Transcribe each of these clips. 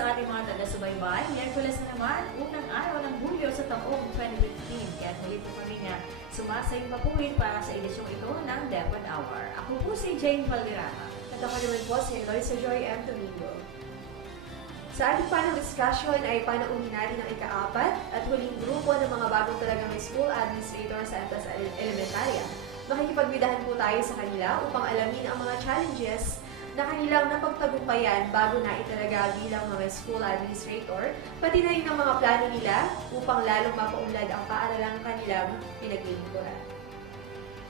sa ating mga taga-subaybay. Miyerkules na naman, unang araw ng Hulyo sa taong 2015. Kaya muli po kami nga sumasayong mapuwid para sa edisyong ito ng DepEd Hour. Ako po si Jane Valderrama. At ako naman po si Eloisa Joy M. Domingo. Sa ating panel discussion ay panauhin natin ang ika-4 at huling grupo ng mga bagong talagang school administrator sa Antas Elementarya. Makikipagbidahan po tayo sa kanila upang alamin ang mga challenges na kanilang napagtagumpayan bago na italaga bilang mga school administrator, pati na rin ang mga plano nila upang lalong mapaunlad ang paaralang kanilang pinaglilingkuran.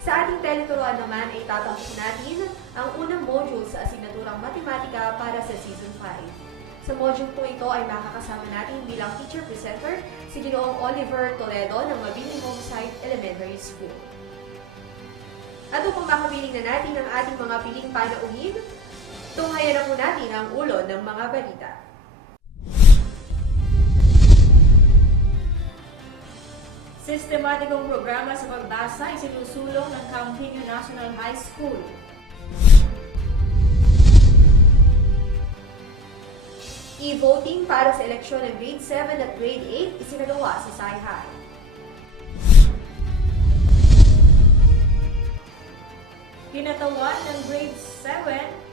Sa ating teleturuan naman ay tatampok natin ang unang module sa asignaturang matematika para sa Season 5. Sa module po ito ay makakasama natin bilang teacher presenter si Ginoong Oliver Toledo ng Mabini Homesite Elementary School. At upang makabiling na natin ang ating mga piling panauhin, tunghayan na po natin ang ulo ng mga balita. Sistematikong programa sa pagbasa ay sinusulong ng Campiño National High School. E-voting para sa eleksyon ng Grade 7 at Grade 8 isinagawa sa Sayhay. Kinatawan ng Grade 7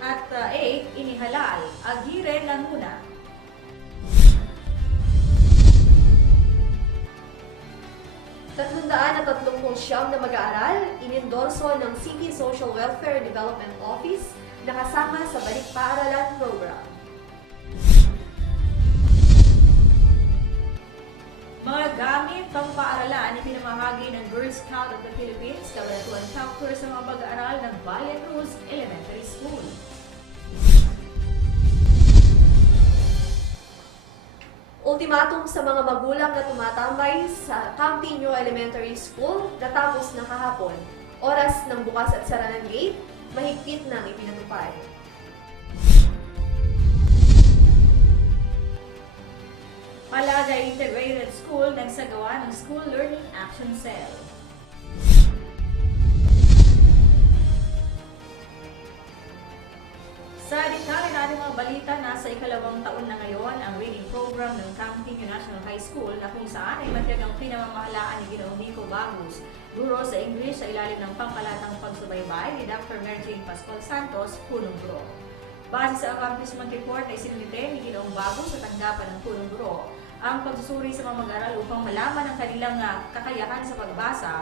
at 8 inihalal, Aguirre Laguna. Tatlandaan at 30 na mag-aaral, inendorso ng City Social Welfare Development Office na kasama sa Balik Paaralan Program. Mga gamit pang paaralan ay pinamahagi ng Girl Scout of the Philippines, kabanatuan chapter sa mga mag-aaral ng Bayan Cruz Elementary School. Ultimatum sa mga magulang na tumatambay sa Campiño Elementary School natapos na kahapon. Oras ng bukas at sara ng gate, mahigpit nang ipinatupad. Malaga Integrated School nagsagawa ng School Learning Action Cell. Sa detalye natin mga balita, nasa ikalawang taon na ngayon ang reading program ng Campiño National High School na kung saan ay matyagang pinamamahalaan ni Ginoong Nico Bagus, guro sa English sa ilalim ng pangkalatang pagsubaybay ni Dr. Mary Jane Pascual Santos, punong guro. Base sa accomplishment report na isinumite ni Ginoong Bagus sa tanggapan ng punong guro, ang pagsusuri sa mga mag-aaral upang malaman ang kanilang kakayahan sa pagbasa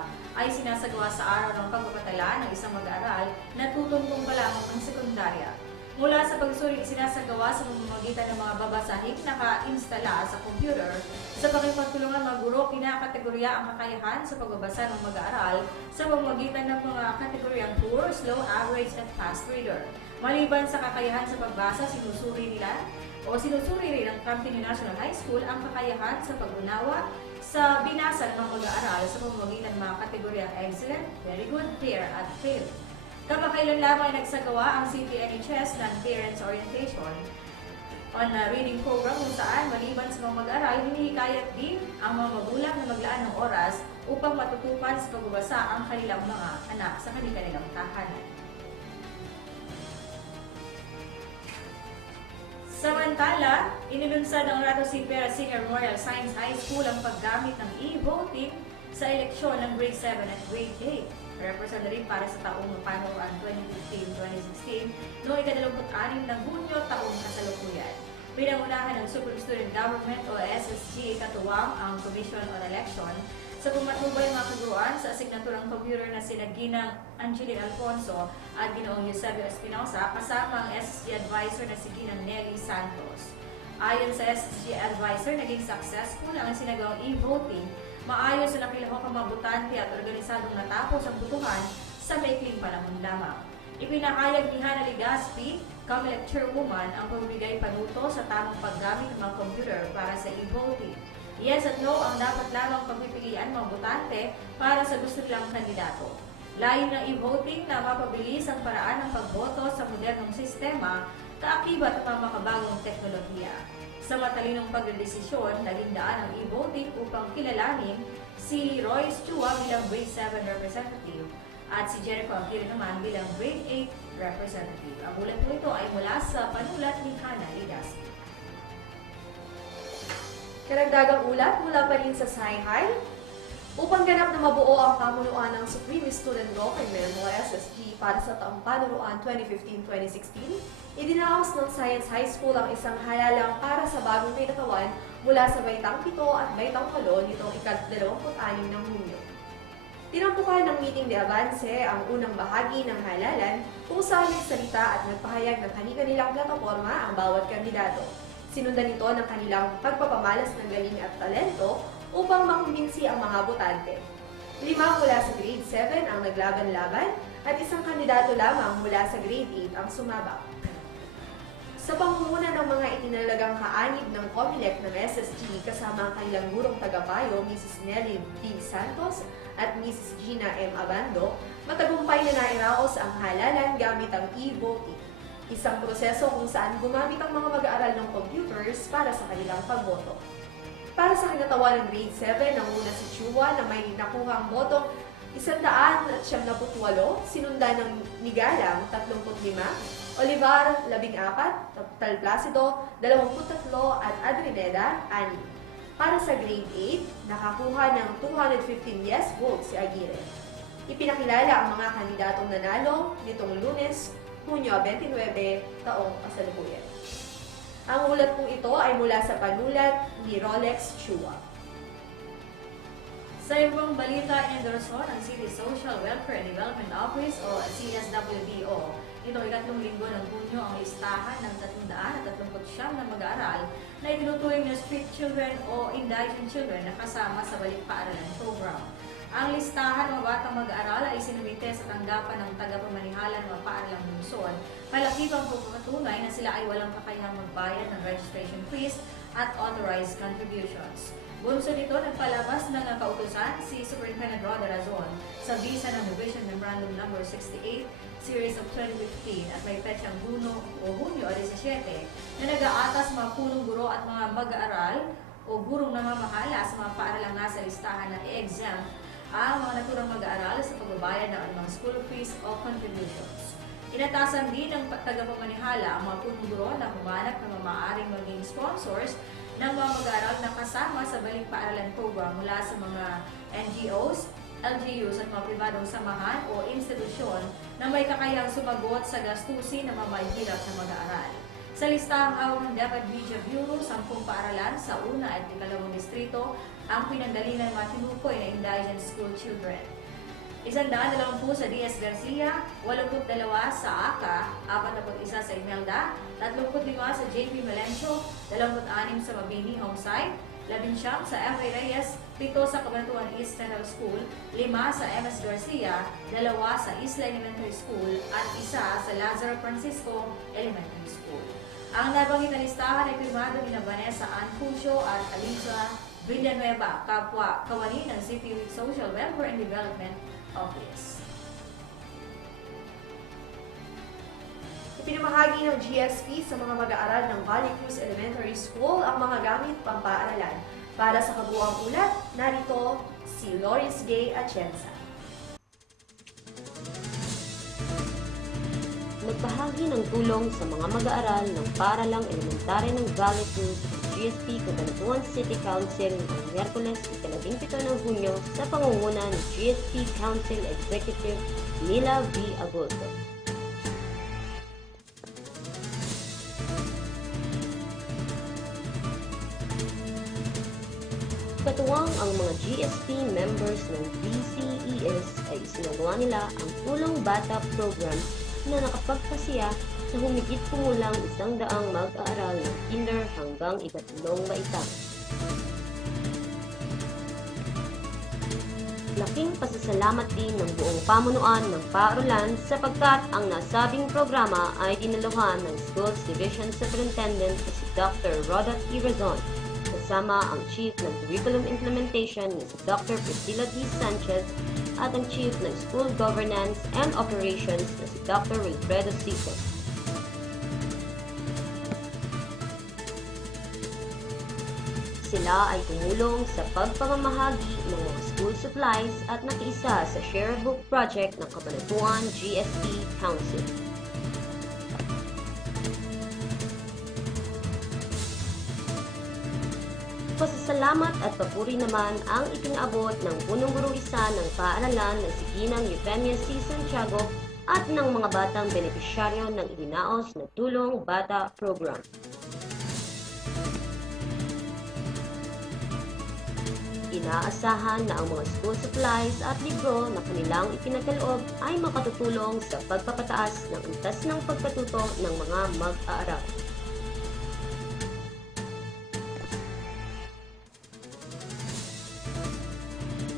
ay sinasagawa sa araw ng pagpapatala ng isang mag-aaral na tutungtong pa lamang ng sekundarya. Mula sa pagsusuri sinasagawa sa pamamagitan ng mga babasahing naka-installa sa computer, sa pakipagtulungan ng mga guro, kinakategorya ang kakayahan sa pagbabasa ng mag-aaral sa pamamagitan ng mga kategoryang poor, slow, average, at fast reader. Maliban sa kakayahan sa pagbasa, sinusuri rin ng Campiño National High School ang kakayahan sa pag-unawa sa binasa ng mga mag-aaral sa pamamagitan ng mga kategoryang excellent, very good, clear, at fail. Kamakailan lamang ay nagsagawa ang CTNHS ng Parents Orientation on a reading program kung saan maliban sa mga mag-aaral, hinihikayat din ang mga magulang na maglaan ng oras upang matutukan sa pagbabasa ang kanilang mga anak sa kanilang tahanan. Samantala, inilunsad ng Rato C. Pera Senior Memorial Science High School ang paggamit ng e-voting sa eleksyon ng Grade 7 at Grade 8. Representative para sa taong panuan 2015-2016 noong ika-26 ng Hunyo taong kasalukuyan. Pinangunahan ng Supreme Student Government o SSG katuwang ang Commission on Election sa pumatubay mga kaguruan sa asignaturang computer na sina Ginang Angeline Alfonso at Ginoong Eusebio Espinosa kasama ang SSG advisor na si Ginang Nelly Santos. Ayon sa SSG advisor, naging successful ang sinagawang e-voting, maayos na nakilahok ang mga botante at organisadong natapos ang butuhan sa maikling panahon lamang. Ipinahayag ni Hannah Legaspi, COMELEC Chairwoman, ang pagbibigay panuto sa tamang paggamit ng mga computer para sa e-voting. Yes at no ang dapat lamang pagpipilian mga botante para sa gusto nilang kandidato. Layo ng e-voting na mapabilis ang paraan ng pagboto sa modernong sistema, kaakibat ng mga makabagong teknolohiya. Sa matalinong pagdedesisyon, naging daan ang e-voting upang kilalanin si Royce Chua bilang Grade 7 representative at si Jericho Aguirre naman bilang Grade 8 representative. Ang ulat po ito ay mula sa panulat ni Hannah Legaspi. Karagdagang ulat mula pa rin sa Sci-Hi. Upang ganap na mabuo ang pamunuan ng Supreme Student Government o SSG para sa taong panuruan 2015-2016, idinaos ng Science High School ang isang halalang para sa bagong kinatawan mula sa Baitang 7 at Baitang 8 nitong ika-26 ng Hunyo. Tinampukan ng meeting de avance ang unang bahagi ng halalan kung saan nagsalita at nagpahayag ng kani-kanilang plataforma ang bawat kandidato. Sinundan ito ng kanilang pagpapamalas ng galing at talento upang makumbinsi ang mga botante. 5 mula sa grade 7 ang naglaban-laban at isang kandidato lamang mula sa grade 8 ang sumabak. Sa pangunguna ng mga itinalagang kaanib ng COMELEC ng SSG kasama ang kanilang gurong tagapayo, Mrs. Nelly D. Santos at Mrs. Gina M. Abando, matagumpay na nairaos ang halalan gamit ang e-voting. Isang proseso kung saan gumamit ang mga mag-aaral ng computers para sa kanilang pagboto. Para sa kinatawan ng grade 7, nanguna si Chua na may nakuhang botong 178, sinundan ng Nigalang 35, Olivar 14, Talplacido 23 at Adrineda 6. Para sa grade 8, nakakuha ng 215 yes votes si Aguirre. Ipinakilala ang mga kandidatong nanalo nitong Lunes, Hunyo 29, taong kasalukuyan. Ang ulat pong ito ay mula sa panulat ni Rolex Chua. Sa ibang balita, inendorso ng City Social Welfare and Development Office o CSWDO. Ito ay 3 linggo ng Hunyo ang listahan ng 339 na mag-aaral na itinuturing na street children o indigent children na kasama sa Balik-Paaralan program. Ang listahan ng batang mag-aaral ay sinumite sa tanggapan ng tagapamanihala ng paaralang lungsod. Malaki ang pagpapatunay na sila ay walang kakayahang magbayad ng registration fees at authorized contributions. Bunso nito, nagpalabas ng kautusan si Superintendent Roda Razon sa visa ng Division Memorandum No. 68, Series of 2015 at may petsang Hunyo 17 na nag-aatas mga punong guro at mga mag-aaral o gurong namamahala sa mga paaralang nasa listahan na i-exempt ang mga naturang mag-aaral sa pagbabayad ng anumang school fees o contributions. Inatasan din ng tagapamanihala ang mga punong guro na humanap ng maaaring maging sponsors ng mga mag-aaral na kasama sa Balik-Paaralan program mula sa mga NGOs, LGUs at mga pribadong samahan o institusyon na may kakayang sumagot sa gastusin ng mga mahihirap na mag-aaral. Sa listahang hawak ng DepEd Media Bureau, 10 paaralan sa una at 2 distrito ang pinanggalingan mga tinukoy na indigent school children. 120 sa D.S. Garcia, 82 sa ACA, 41 sa Imelda, 35 sa J.P. Melencio, 26 sa Mabini Homesite, 11 sa F.A. Reyes, 7 sa Cabanatuan East Central School, 5 sa M.S. Garcia, 2 sa Isla Elementary School, at 1 sa Lazaro Francisco Elementary School. Ang nabanggit na listahan ay pirmado ni Vanessa Anfucio at Alicia Villanueva, kapwa kawani ng City Social Welfare and Development Office. Ipinamahagi ng GSP sa mga mag-aaral ng Valley Cruz Elementary School ang mga gamit pampaaralan. Para sa kabuuang ulat, narito si Loris Gay Atienza. Nagbahagi ng tulong sa mga mag-aaral ng paaralang elementarya ng Valley Cruz ang GSP Cabanatuan City Council ng Miyerkules, 17 ng Hunyo sa pangunguna ng GSP Council Executive Mila V. Agolto. Katuwang ang mga GSP members ng DCES ay isinagawa nila ang Tulong Bata Program na nakapagpasiya na humigit kumulang 100 mag-aaral ng kinder hanggang ikatlong baitang. Laking pasasalamat din ng buong pamunuan ng paaralan sapagkat ang nasabing programa ay dinaluhan ng Schools Division Superintendent na si Dr. Roda T. Razon, kasama ang Chief ng Curriculum Implementation na si Dr. Priscilla D. Sanchez at ang Chief ng School Governance and Operations na si Dr. Wilfredo Sico. Sila ay tumulong sa pagpamamahagi ng mga school supplies at nakiisa sa Share a Book Project ng Cabanatuan GSP Council. Pasasalamat Pasasalamat at papuri naman ang ipinaabot ng punong guro isa ng paaralan na si Ginang Eufemia C. Santiago at ng mga batang benepisyaryo ng Ilinaos na Tulong Bata Program. Inaasahan na ang mga school supplies at libro na kanilang ipinagkaloob ay makatutulong sa pagpapataas ng antas ng pagkatuto ng mga mag-aaral.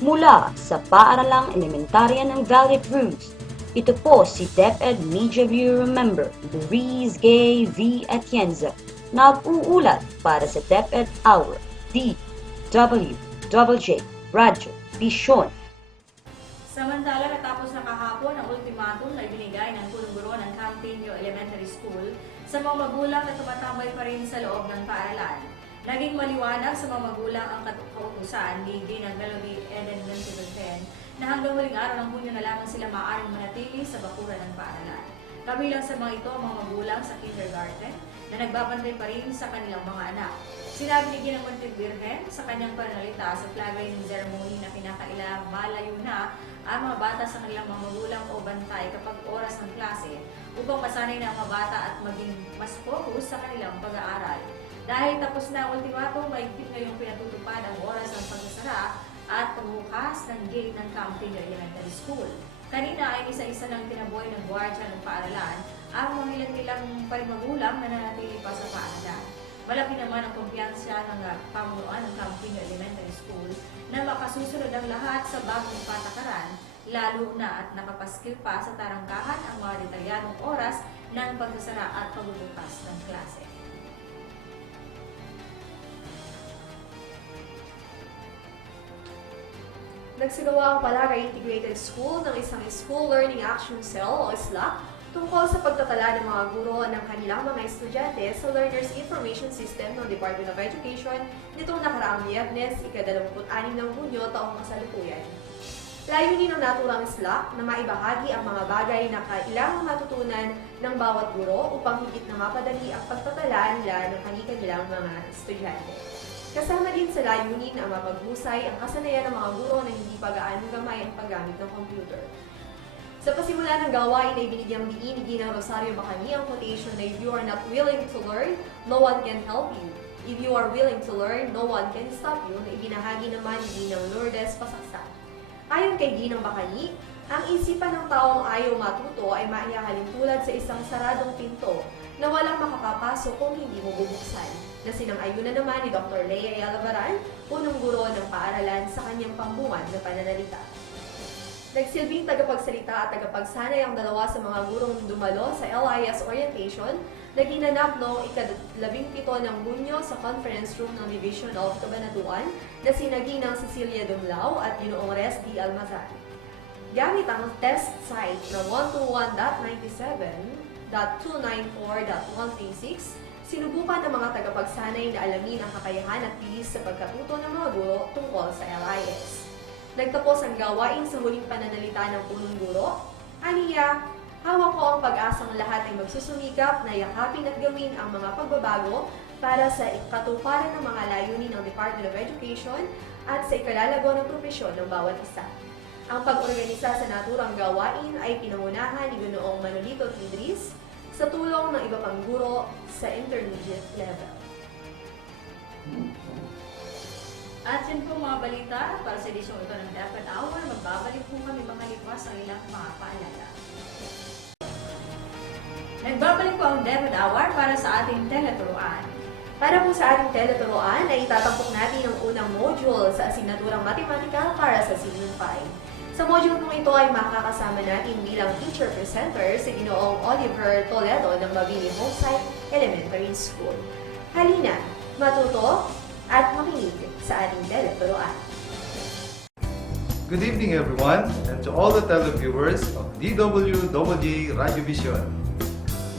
Mula sa Paaralang Elementarya ng Valley Cruz, ito po si DepEd Media Bureau Member Louise Gay V. Atienza, nag-uulat para sa DepEd Hour, DWJ Radyo Vision. Samantala, natapos na kahapon ang ultimatum na ibinigay ng punong guro ng Campino Elementary School sa mga magulang na tumatambay pa rin sa loob ng paaralan. Naging maliwanag sa mga magulang ang kautusan ni Ginang Melody Eden Lentibelten na hanggang huling araw ng Hunyo na lamang sila maaaring manatili sa bakuran ng paaralan. Kabilang sa mga ito ang mga magulang sa kindergarten na nagbabantay pa rin sa kanilang mga anak. Sinabi ni Ginang Monteviergen sa kanyang pananalita sa flag raising ceremony na kinakailangang malayo na ang mga bata sa kanilang mga magulang o bantay kapag oras ng klase upang masanay na ang mga bata at maging mas focus sa kanilang pag-aaral. Dahil tapos na ang ultimatum, mahigpit ngayong pinatutupad ang oras ng pagsasara at pagbukas ng gate ng Campino Elementary School. Kanina ay isa-isa ng tinaboy ng gwardya ng paaralan ang mga ilang magulang na nanatili pa sa paaralan. Malaki naman ang kumpiyansa ng pamunuan ng Campino Elementary School na makasusunod ang lahat sa bagong patakaran, lalo na at nakapaskil pa sa tarangkahan ang mga detalyadong oras ng pagsasara at pagbubukas ng klase. Nagsagawa ang Palagay Integrated School ng isang School Learning Action Cell o SLAC tungkol sa pagtatala ng mga guro ng kanilang mga estudyante sa Learners Information System ng Department of Education nitong nakaraang Biyernes, ika-26 ng Hunyo taong kasalukuyan. Layunin ng naturang SLAC na maibahagi ang mga bagay na kailangang matutunan ng bawat guro upang higit na mapadali ang pagtatala nila ng kanilang mga estudyante. Kasama din sa layunin ang mapaghusay ang kasanayan ng mga guro na hindi pa gaano gamay ang paggamit ng computer. Sa pasimula ng gawain ay binigyang diin ni Ginang Rosario Bacani ang quotation na if you are not willing to learn, no one can help you. If you are willing to learn, no one can stop you na ibinahagi naman ni Ginang Lourdes Pasaksak. Ayon kay Ginang Bacani, ang isipan ng taong ayaw matuto ay maihahalin tulad sa isang saradong pinto na walang makakapasok kung hindi mo bubuksan. Na sinang-ayunan naman ni Dr. Lea Yalavaran, punong guro ng paaralan sa kanyang pambungad na pananalita. Nagsilbing tagapagsalita at tagapagsanay ang dalawa sa mga gurong dumalo sa LIS orientation na ginanap noong ika-17 ng Hunyo sa conference room ng Division of Cabanatuan na sina Ginang Cecilia Dumlao at Ginoong Res D. Almazan. Gamit ang test site na 121.97.294.136, sinubukan ng mga tagapagsanay na alamin ang kakayahan at bilis sa pagkatuto ng mga guro tungkol sa LIS. Nagtapos ang gawain sa huling pananalita ng punong guro. Aniya, hawak ko ang pag-asang lahat ay magsusumikap na yakapin at gawin ang mga pagbabago para sa ikatuparan ng mga layunin ng Department of Education at sa ikalalago ng propesyon ng bawat isa. Ang pag-organisa sa naturang gawain ay pinangunahan ni Ginoong Manolito Tidris sa tulong ng iba pang guro sa intermediate level. At yun po mga balita para sa edisyong ito ng DepEd Hour. Magbabalik po kami makalipas ang ilang mga paalala. Nagbabalik po ang DepEd Hour para sa ating teleturuan. Para po sa ating teleturuan ay itatampok natin ang unang module sa asignaturang matematika para sa Season 5. Sa module kong ito ay makakasama natin bilang teacher presenter si Ginoong Oliver Toledo ng Mabini Homesite Elementary School. Halina, matuto at makinig sa ating teleturuan. Good evening everyone and to all the televiewers of DWJ Radio Vision.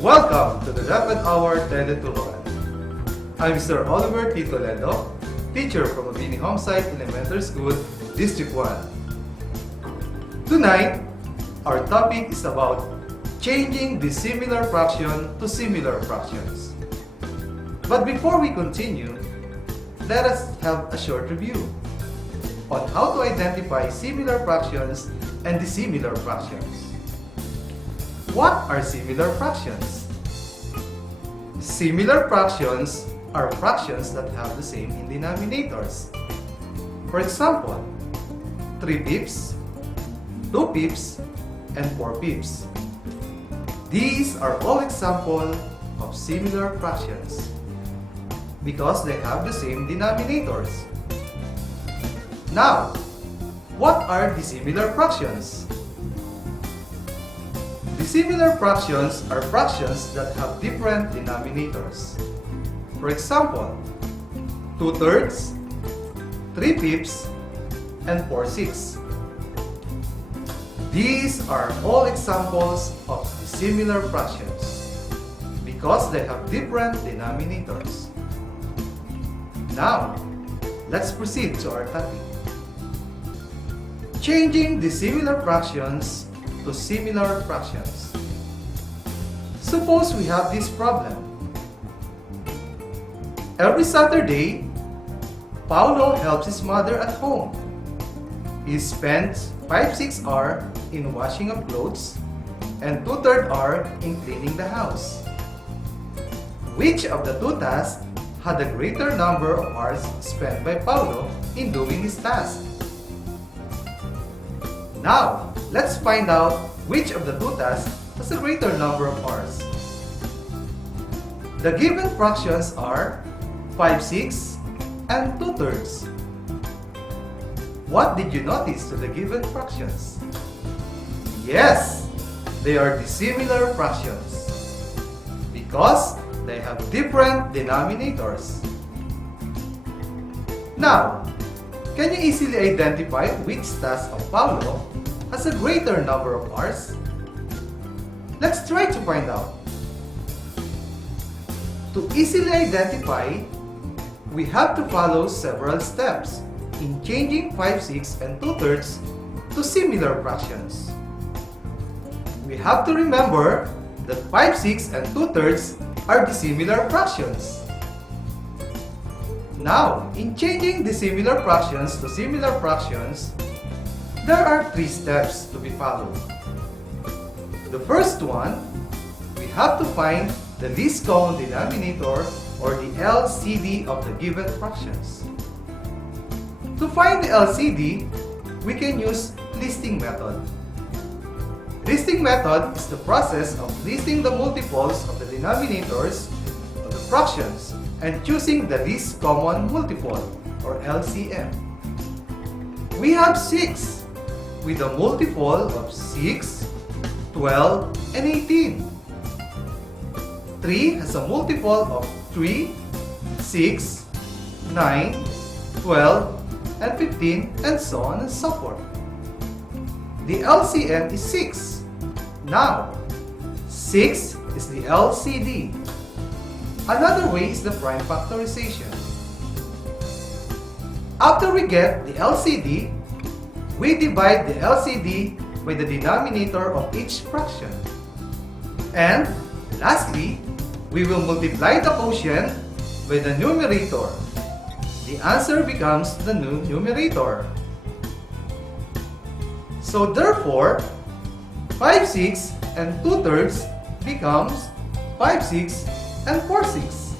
Welcome to the DepEd Hour Teleturuan. I'm Mr. Oliver T. Toledo, teacher from Mabini Homesite Elementary School, District 1. Tonight, our topic is about changing dissimilar fraction to similar fractions. But before we continue, let us have a short review on how to identify similar fractions and dissimilar fractions. What are similar fractions? Similar fractions are fractions that have the same in denominators. For example, 3 fifths, 2 fifths, and 4 fifths. These are all examples of similar fractions because they have the same denominators. Now, what are dissimilar fractions? Dissimilar fractions are fractions that have different denominators. For example, 2/3, 3 fifths, and 4/6. These are all examples of dissimilar fractions because they have different denominators. Now, let's proceed to our topic. Changing dissimilar fractions to similar fractions. Suppose we have this problem. Every Saturday, Paulo helps his mother at home. He spends 5-6 hours in washing of clothes and 2/3 hour in cleaning the house. Which of the two tasks had a greater number of hours spent by Paulo in doing his task? Now, let's find out which of the two tasks has a greater number of hours. The given fractions are 5/6 and 2/3. What did you notice to the given fractions? Yes, they are dissimilar fractions because they have different denominators. Now, can you easily identify which task of Paulo has a greater number of hours? Let's try to find out. To easily identify, we have to follow several steps in changing 5/6 and 2/3 to similar fractions. We have to remember that 5/6 and 2/3 are dissimilar fractions. Now, in changing dissimilar fractions to similar fractions, there are 3 steps to be followed. The first one, we have to find the least common denominator or the LCD of the given fractions. To find the LCD, we can use listing method. Listing method is the process of listing the multiples of the denominators of the fractions and choosing the least common multiple or LCM. We have 6 with a multiple of 6, 12, and 18. 3 has a multiple of 3, 6, 9, 12, and 15, and so on and so forth. The LCM is 6. Now, 6 is the LCD. Another way is the prime factorization. After we get the LCD, we divide the LCD by the denominator of each fraction. And lastly, we will multiply the quotient by the numerator. The answer becomes the new numerator. So therefore, 5/6 and 2/3 becomes 5/6 and 4/6.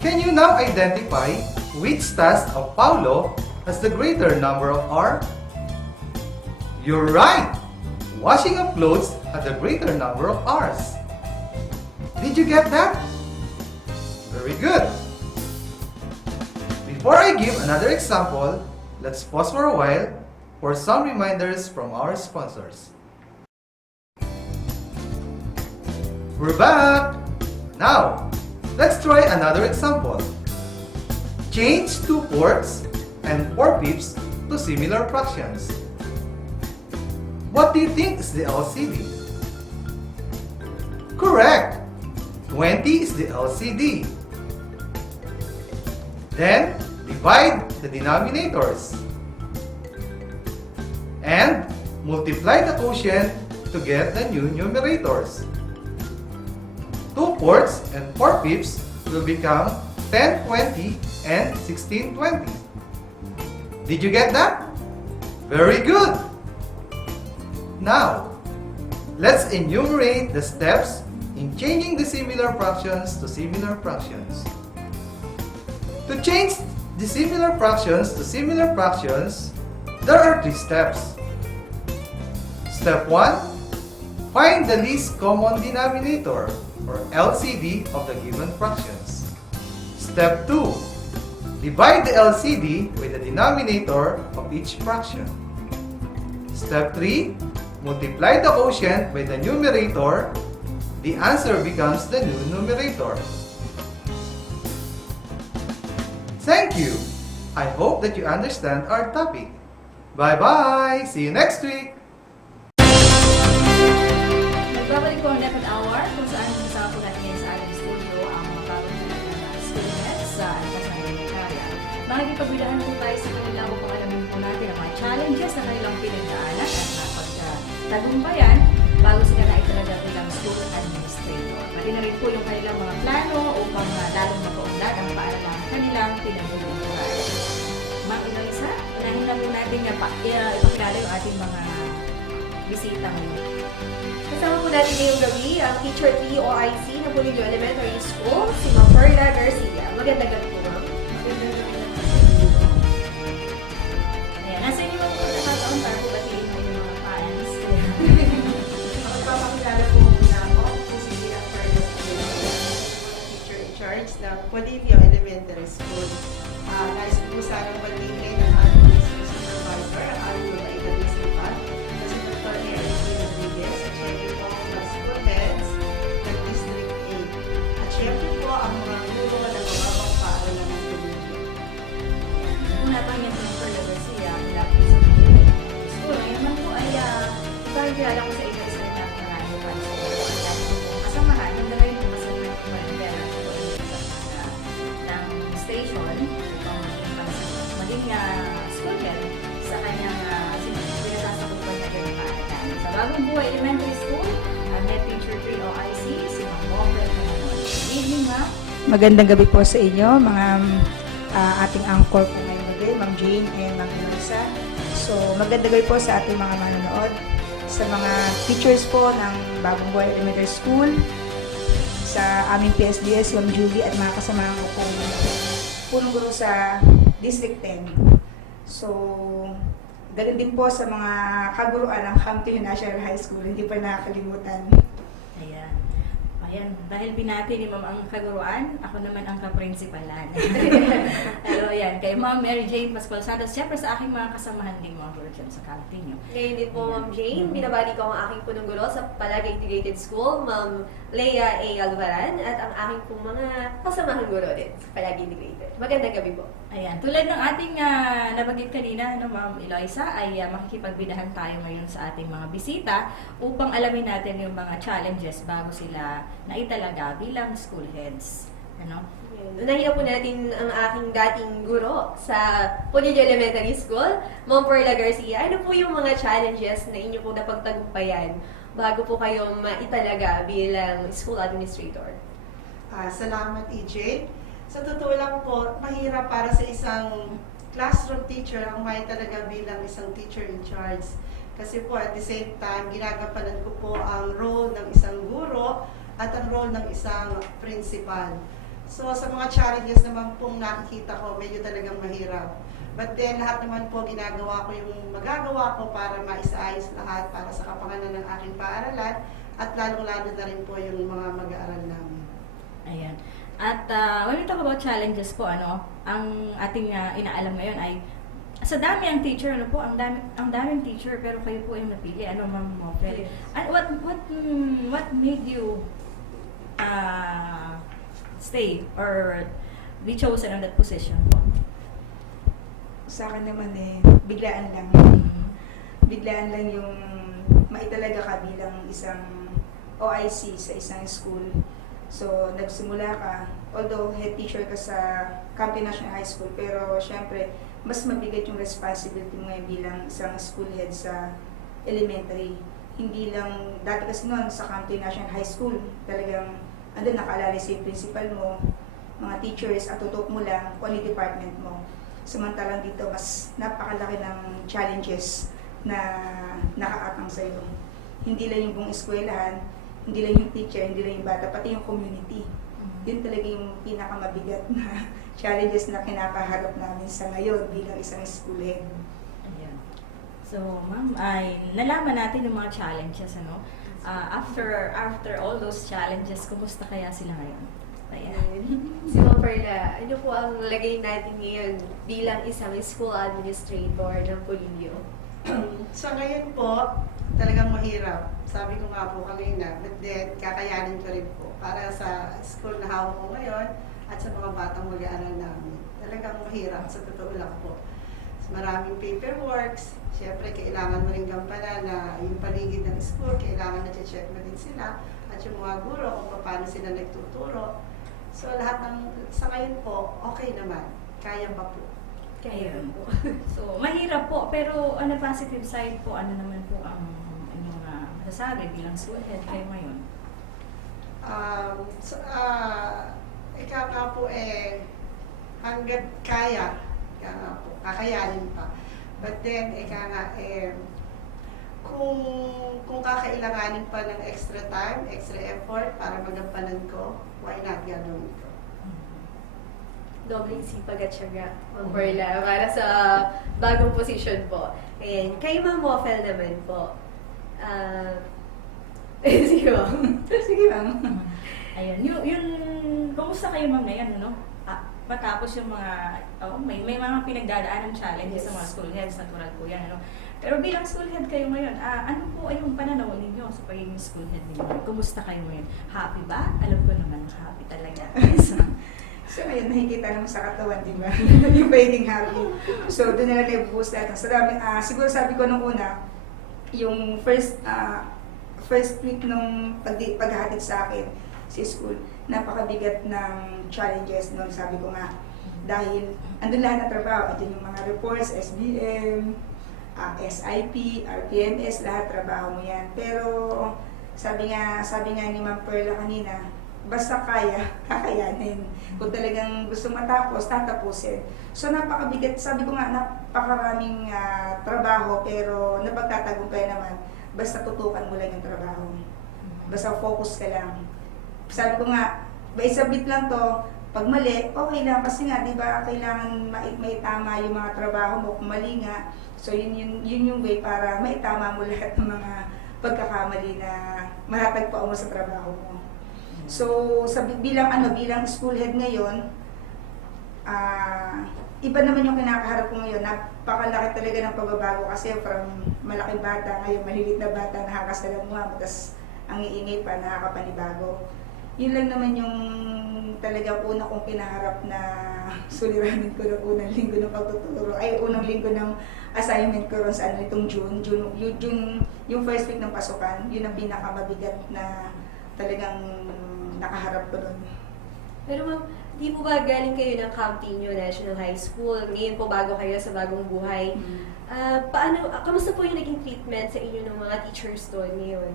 Can you now identify which task of Paulo has the greater number of hours? You're right! Washing of clothes had a greater number of hours. Did you get that? Very good! Before I give another example, let's pause for a while for some reminders from our sponsors. We're back! Now, let's try another example. Change 2/4 and 4/5 to similar fractions. What do you think is the LCD? Correct! 20 is the LCD. Then, divide the denominators. And multiply the quotient to get the new numerators. 2/4 and 4/5 will become 1020 and 1620. Did you get that? Very good! Now, let's enumerate the steps in changing the similar fractions to similar fractions. To change the similar fractions to similar fractions, there are 3 steps. Step 1, find the least common denominator or LCD of the given fractions. Step 2, divide the LCD with the denominator of each fraction. Step 3, multiply the quotient by the numerator. The answer becomes the new numerator. Thank you! I hope that you understand our topic. Bye-bye! See you next week! Nagbabalik po ang Lapad Hour kung saan kasama po natin ngayon sa ating studio ang mga bagong students sa Alcas ng Elementarya. Makikipagbidahan po tayo sa kanila upang alamin po natin ang mga challenges na kanilang pinagdaanan at napagtagumpayan bago sila na italaga bilang school administrator. Pati na rin po yung kanilang mga plano upang lalong mapaunlad ang paaralang kanilang pinagdaanan. Ma'am Eloisa, unahin na po natin na ipakilala yung ating mga bisita ngayon. Kasama po natin ngayong gabi ang Teacher 3 OIC ng Pulilio Elementary School, si Ma'am Perla Garcia. Magandang gabi po, Ma'am. Ayan, nasa inyo mga po nakataon para po batiin mo yung mga fans. Magpapakilala po muna ako kung si Ma'am Perla Garcia, teacher in charge ng Pulilio Elementary School. Nais po sanang batiin ang ating supervisor, ang ating mga principal, kasi Dr. Eric Rodriguez, at syempre po ang mga school heads ng District 8. At syempre po ang mga guro ng mga pang-paaralan ng Pulilio. Kung natanggap ng Perla Garcia, mula po sa school, ngayon man po ay pagkakilala ko sa inyo sa inyo ng marami pa sa kasamahan. Hanggang ngayon po kasi may pagkakilala ng station upang maging school head sa kanyang pinasasakupan na yung paaralan. Sa Bagong Buhay Elementary School, ang Head Teacher 3 OIC, si Ma'am Moffett. Good evening, ma'am. Magandang gabi po sa inyo, mga ating anchor po ngayong gabi, Ma'am Jane and Ma'am Eloisa. So, magandang gabi po sa ating mga manonood, sa mga teachers po ng Bagong Buhay Elementary School, sa aming PSDS, Ma'am Julie, at mga kasamahan ko po punong guro sa District 10. So, ganun din po sa mga kaguruan ng Camp National High School, hindi pa nakakalimutan. Ayan. Ayan. Dahil binati ni Ma'am ang kaguruan, ako naman ang kaprinsipalan. Pero ayan, kay Ma'am Mary Jane Pascual Santos, siyempre sa aking mga kasamahan din mga guro dyan sa Camp nyo. Ngayon din po, Ma'am Jane, binabati ko ang aking punong guro sa Palaga Integrated School, Ma'am Leia A. Alvaran, at ang aking pong mga kasamahan guro din sa Palaga Integrated. Magandang gabi po. Ayan, tulad ng ating nabanggit kanina, no, Ma'am Eloisa, ay makikipagbidahan tayo ngayon sa ating mga bisita upang alamin natin yung mga challenges bago sila naitalaga bilang school heads. Ano? Unahin na po natin ang aking dating guro sa Pulilio Elementary School, Ma'am Perla Garcia. Ano po yung mga challenges na inyo po napagtagumpayan bago po kayo maitalaga bilang school administrator? Salamat, EJ. Sa totoo lang po, mahirap para sa isang classroom teacher ang may talaga bilang isang teacher in charge. Kasi po, at the same time, ginagampanan ko po ang role ng isang guro at ang role ng isang principal. So, sa mga challenges naman pong nakikita ko, medyo talagang mahirap. But then, lahat naman po ginagawa ko yung magagawa ko para maisaayos lahat para sa kapakanan ng aking paaralan at lalong-lalo na rin po yung mga mag-aaral namin. Ayan. At when we talk about challenges po, ano, ang ating inaalam ngayon ay sa dami ang teacher, ano po, ang daming teacher pero kayo po yung napili, ano, Ma'am Moffett. Yes. And what made you stay or be chosen on that position po? Sa akin naman biglaan lang. Biglaan lang yung maitalaga ka bilang isang OIC sa isang school. So, nagsimula ka, although head teacher ka sa Camp National High School, pero syempre, mas mabigat yung responsibility mo ngayon bilang isang school head sa elementary. Hindi lang, dati kasi noon sa Camp National High School, talagang, andun nakaalala sa principal mo, mga teachers at tutok mo lang kung ano yung department mo. Samantalang dito, mas napakalaki ng challenges na nakaatang sa iyo. Hindi lang yung buong eskwelahan, hindi lang yung teacher, hindi lang yung bata, pati yung community. Yun talaga yung pinakamabigat na challenges na kinakaharap namin sa ngayon bilang isang school head. Ayan. So, ma'am, ay nalaman natin yung mga challenges, ano? After all those challenges, kumusta kaya sila ngayon? Ayan. Si Ma'am Perla, ano po ang lagay natin ngayon bilang isang school administrator ng Polillo? Sa ngayon po, talagang mahirap. Sabi ko nga po kanina, but then kakayanin ko rin po para sa school na hawak ko ngayon at sa mga batang mag-aaral namin. Talagang mahirap, sa totoo lang po. Maraming paperworks, syempre kailangan mo rin gampanan na yung paligid ng school, kailangan na check mo din sila at yung mga guro kung paano sila nagtuturo. So lahat sa ngayon po, okay naman. Kaya pa po. Ayun po. So, mahirap po, pero on the positive side po, ano naman po ang inyong masasabi bilang school head kayo ngayon? Ikaw nga po hanggat kaya, ika nga po, kakayanin pa. But then, ika nga kung kakailanganin pa ng extra time, extra effort para magampanan ko, why not gagawin ko? Dobling sipag at syaga, Ma'am Perla, para sa bagong posisyon po. And kay Ma'am Waffle naman po. Sige Ma'am. Sige lang. Ayun, yun, kumusta kayo ma'am ngayon, ano? Patapos yung mga, may mga pinagdadaan ng challenges Yes. sa mga school heads, natural po yan, ano? Pero bilang school head kayo ngayon, ano po ay yung pananaw ninyo sa pagiging school head ninyo? Kumusta kayo ngayon? Happy ba? Alam ko naman, happy talaga. So, ayun, nakikita naman sa katawan, di ba? Yung pagiging happy. So, doon na lang i-boost natin. So, siguro sabi ko nung una, yung first week nung paghahatid sa akin sa school, napakabigat ng challenges noon, sabi ko nga. Dahil, andun lahat ng trabaho. Andun yung mga reports, SBM, SIP, RPMS, lahat trabaho mo yan. Pero, sabi nga ni Ma'am Perla kanina, basta kaya, kakayanin. Kung talagang gusto matapos, tatapusin. So napakabigat, sabi ko nga, napakaraming trabaho, pero napagtatagumpay naman, basta tutukan mo lang yung trabaho. Basta focus ka lang. Sabi ko nga, isabit lang to, pag mali, okay lang, kasi nga, di ba, kailangan maitama yung mga trabaho mo, kung mali nga. So yun yung way para maitama mo lahat ng mga pagkakamali na matatagpuan mo sa trabaho mo. So, bilang school head ngayon, iba naman yung kinakaharap ko ngayon. Napakalaki talaga ng pagbabago kasi from malaking bata, ngayon malilit na bata, nakakasalamuha, tapos ang iingay pa, nakakapanibago. Yun lang naman yung talagang una kong kinaharap na suliranin ko ng unang linggo ng pagtuturo, unang linggo ng assignment ko ron sa itong June, yung first week ng pasukan, yun ang pinakamabigat na talagang nakaharap ko doon. Pero Ma'am, di po ba galing kayo ng Campiño National High School? Ngayon po bago kayo sa bagong buhay. Kamusta po yung naging treatment sa inyo ng mga teachers doon ngayon?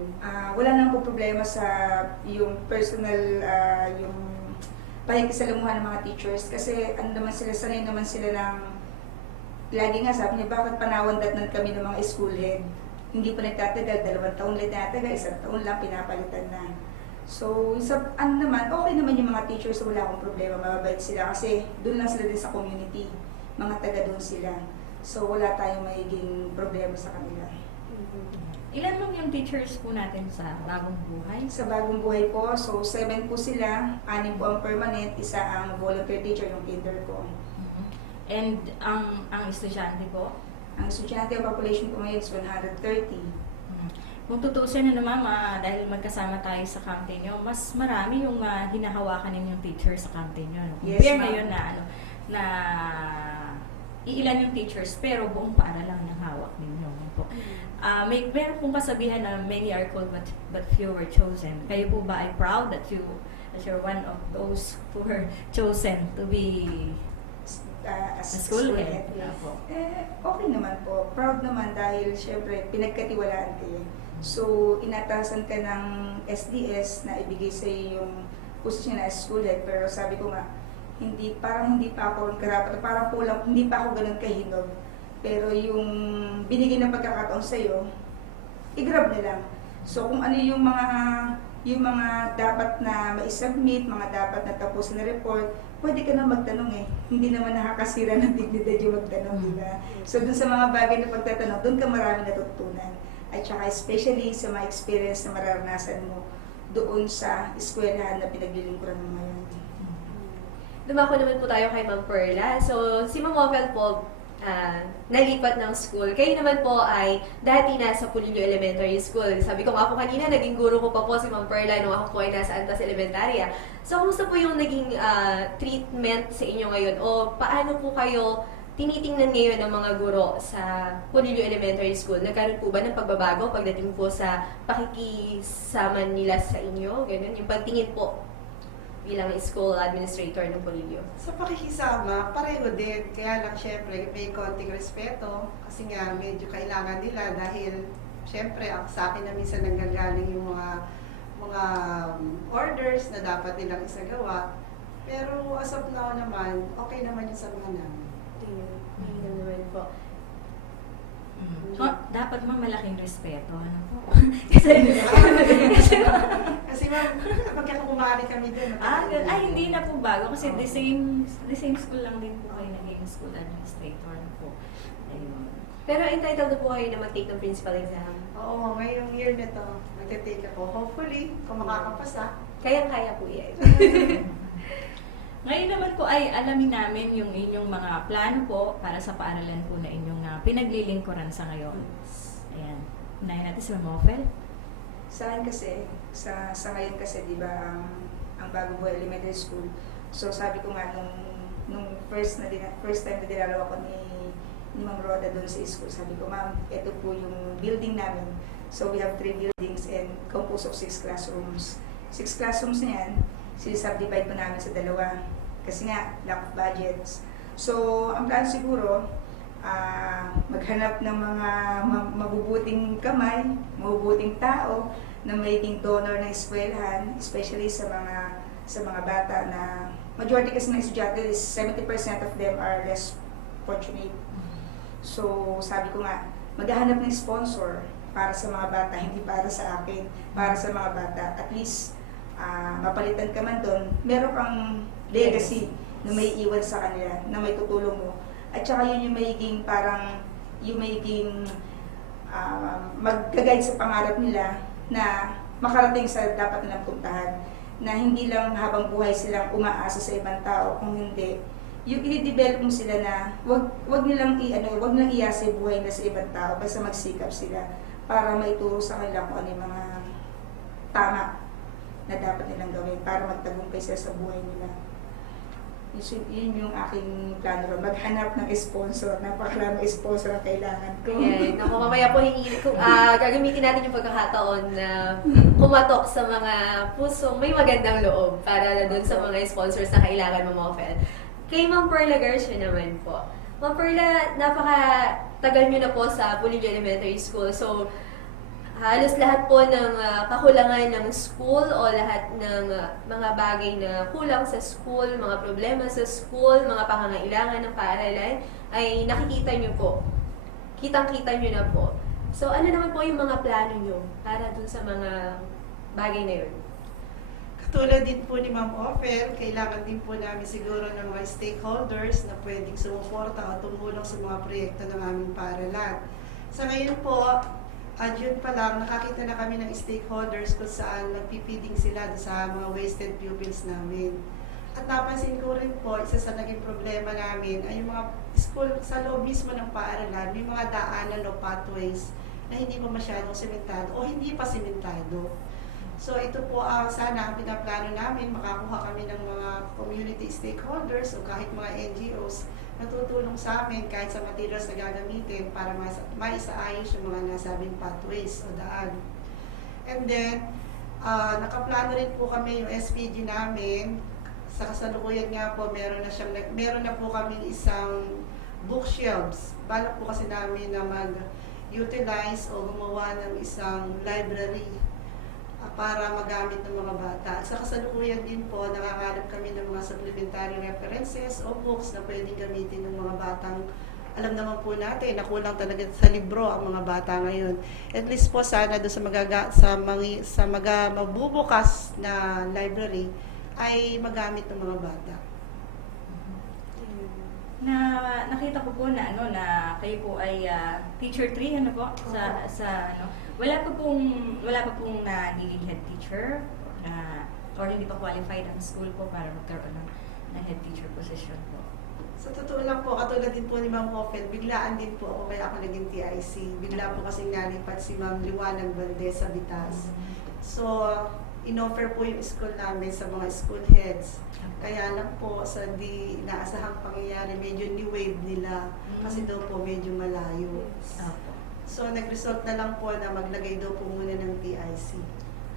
Wala nang po problema sa yung personal, yung pakikisalamuhan ng mga teachers kasi sanay naman sila ng, lagi nga sabi niya, bakit panawandatnan kami ng mga school head? Hindi pa nagtatagal, 2 taon lang nagtatagal, 1 taon lang pinapalitan na. So, naman, okay naman yung mga teachers, wala akong problema, mababait sila kasi doon lang sila din sa community, mga taga doon sila. So, wala tayong magiging problema sa kanila. Ilan lang yung teachers po natin sa bagong buhay? Sa bagong buhay po, so 7 po sila, 6 po ang permanent, 1 ang volunteer teacher, yung kinder ko. And ang estudyante po? Ang estudyante population ko ngayon is 130. Kung tutusin na naman, dahil magkasama tayo sa Campiño, mas marami yung hinahawakan ninyong teachers sa Campiño. No? Yes, Compare ma'am. ngayon na iilan yung teachers, pero buong paaralan ng hawak ninyo. Po. Meron pong kasabihan na many are called but few were chosen. Kayo po ba ay proud that you're one of those who were chosen to be As a school head? Yes. Opo. Okay naman po. Proud naman dahil syempre pinagkatiwalaan kayo. So, inatasan ka ng SDS na ibigay sa iyo yung posisyon na as school head. Pero sabi ko nga, parang hindi pa ako karapat, parang kulang, hindi pa ako ganun kahinog. Pero yung binigay ng pagkakataon sa'yo, i-grab na lang. So kung ano yung mga dapat na ma-submit, mga dapat na tapos na report, pwede ka na magtanong eh. Hindi naman nakakasira ng dignidad yung magtanong, di ba? So dun sa mga bagay na pagtatanong, dun ka marami natutunan. At saka especially sa mga experience na mararanasan mo doon sa eskwelahan na pinaglilingkuran mo ngayon. Dumako naman po tayo kay Ma'am Perla. So, si Ma'am Ovel po, nalipat ng school. Kayo naman po ay dati nasa Pulillo Elementary School. Sabi ko nga po kanina, naging guro ko pa po si Ma'am Perla nung ako po ay nasa Antas Elementaria. So, kumusta po yung naging treatment sa inyo ngayon? O paano po kayo tinitingnan ngayon ng mga guro sa Pulillo Elementary School? Nagkaroon po ba ng pagbabago pagdating po sa pakikisama nila sa inyo? Ganun, yung pagtingin po bilang school administrator ng Pulillo. Sa pakikisama, pareho din. Kaya lang syempre may konting respeto kasi nga medyo kailangan nila dahil syempre sa akin na minsan nanggagaling yung mga orders na dapat nilang isagawa. Pero as of now naman, okay naman yung samahan namin. Ayun naman po. Dapat malaking respeto. Ano po? Kasi ma'am, magkakumari kami din. Hindi na po bago kasi the same school lang din po kayo naging school administrator na po. Ayun. Pero entitled na po kayo na mag-take ng principal exam. Oo, ngayong year na to, magte-take ako. Hopefully, kung makakapasa. Kayang-kaya po yan. Ngayon naman po ay alamin namin yung inyong mga plano po para sa paaralan po na inyong pinaglilingkuran sa ngayon. Ayan. Unahin natin si Ma'am Ovel. Sa akin kasi, sa ngayon kasi, di ba, ang Bagong Buhay Elementary School. So sabi ko nga nung first time na dinalaw ako ni Ma'am Roda doon sa school, sabi ko, Ma'am, ito po yung building namin. So we have 3 buildings and composed of 6 classrooms. 6 classrooms na yan, subdivide po namin sa 2 kasi nga lack of budgets. So ang plan siguro, maghanap ng mga mabubuting kamay, mabubuting tao na magiging donor ng eskwelahan, especially sa mga bata na majority kasi ng estudyante is 70% of them are less fortunate. So sabi ko nga, maghahanap ng sponsor para sa mga bata, hindi para sa akin, para sa mga bata. At least mapalitan ka man doon, meron kang legacy na may iwan sa kanila, na may tutulong mo. At saka yun yung magiging mag-guide sa pangarap nila na makarating sa dapat nilang puntahan. Na hindi lang habang buhay silang umaasa sa ibang tao, kung hindi, yung i-develop mo sila na wag nilang iasa yung buhay na sa ibang tao, basta magsikap sila para maituro sa kanila kung ano yung mga tama na dapat nilang gawin para magtagumpay sila sa buhay nila. Yun yung aking plano ron. Maghanap ng sponsor. Napakaraming sponsor ang kailangan ko. Ayan. Ako, mamaya po gagamitin natin yung pagkakataon na kumatok sa mga pusong may magandang loob para doon sa mga sponsors na kailangan mo, Mofel. Kay Ma'am Perla Garcia naman po. Ma'am Perla, napaka-tagal nyo na po sa Pulillo Elementary School. So, halos lahat po ng kakulangan ng school o lahat ng mga bagay na kulang sa school, mga problema sa school, mga pangangailangan ng paaralan ay nakikita nyo po. Kitang-kita nyo na po. So ano naman po yung mga plano nyo para dun sa mga bagay na yun? Katulad din po ni Ma'am Ofer, kailangan din po namin siguro ng mga stakeholders na pwedeng sumuporta o tumulong sa mga proyekto ng aming paaralan. Sa ngayon po, June pa lang, nakakita na kami ng stakeholders kung saan nagpipiding sila sa mga wasted pupils namin. At napansin ko rin po, isa sa naging problema namin ay yung mga school sa loob mismo ng paaralan, may mga daanan o pathways na hindi pa masyadong sementado o hindi pa sementado. So ito po sana ang pinaplano namin, makakuha kami ng mga community stakeholders o kahit mga NGOs na tutulong sa amin kahit sa materials na gagamitin para maisaayos yung mga nasabing pathways o daan. And then, nakaplano rin po kami yung SPG namin. Sa kasalukuyan nga po, meron na po kami isang bookshelves. Balak po kasi namin na mag-utilize o gumawa ng isang library para magamit ng mga bata. At sa kasalukuyan din po, nakakalap kami ng mga supplementary references o books na pwedeng gamitin ng mga batang. Alam naman po natin na kulang talaga sa libro ang mga bata ngayon. At least po sana doon sa magbubukas na library ay magamit ng mga bata. Na nakita ko po na na kayo po ay teacher 3 ano po sa wala pa pong nagiging head teacher na or hindi pa qualified ang school po para magkaroon ng head teacher position po. Sa totoo lang po, katulad din po ni Ma'am Ophel, biglaan din po ako kaya ako naging TIC. Bigla po kasi nalipat si Ma'am Liwanag Valdez sa Bitas. So, in-offer po yung school namin sa mga school heads. Kaya lang po, sa di inaasahang pangyayari, medyo new wave nila. Kasi daw po medyo malayo. Opo. So, nag-result na lang po na maglagay daw po muna ng TIC.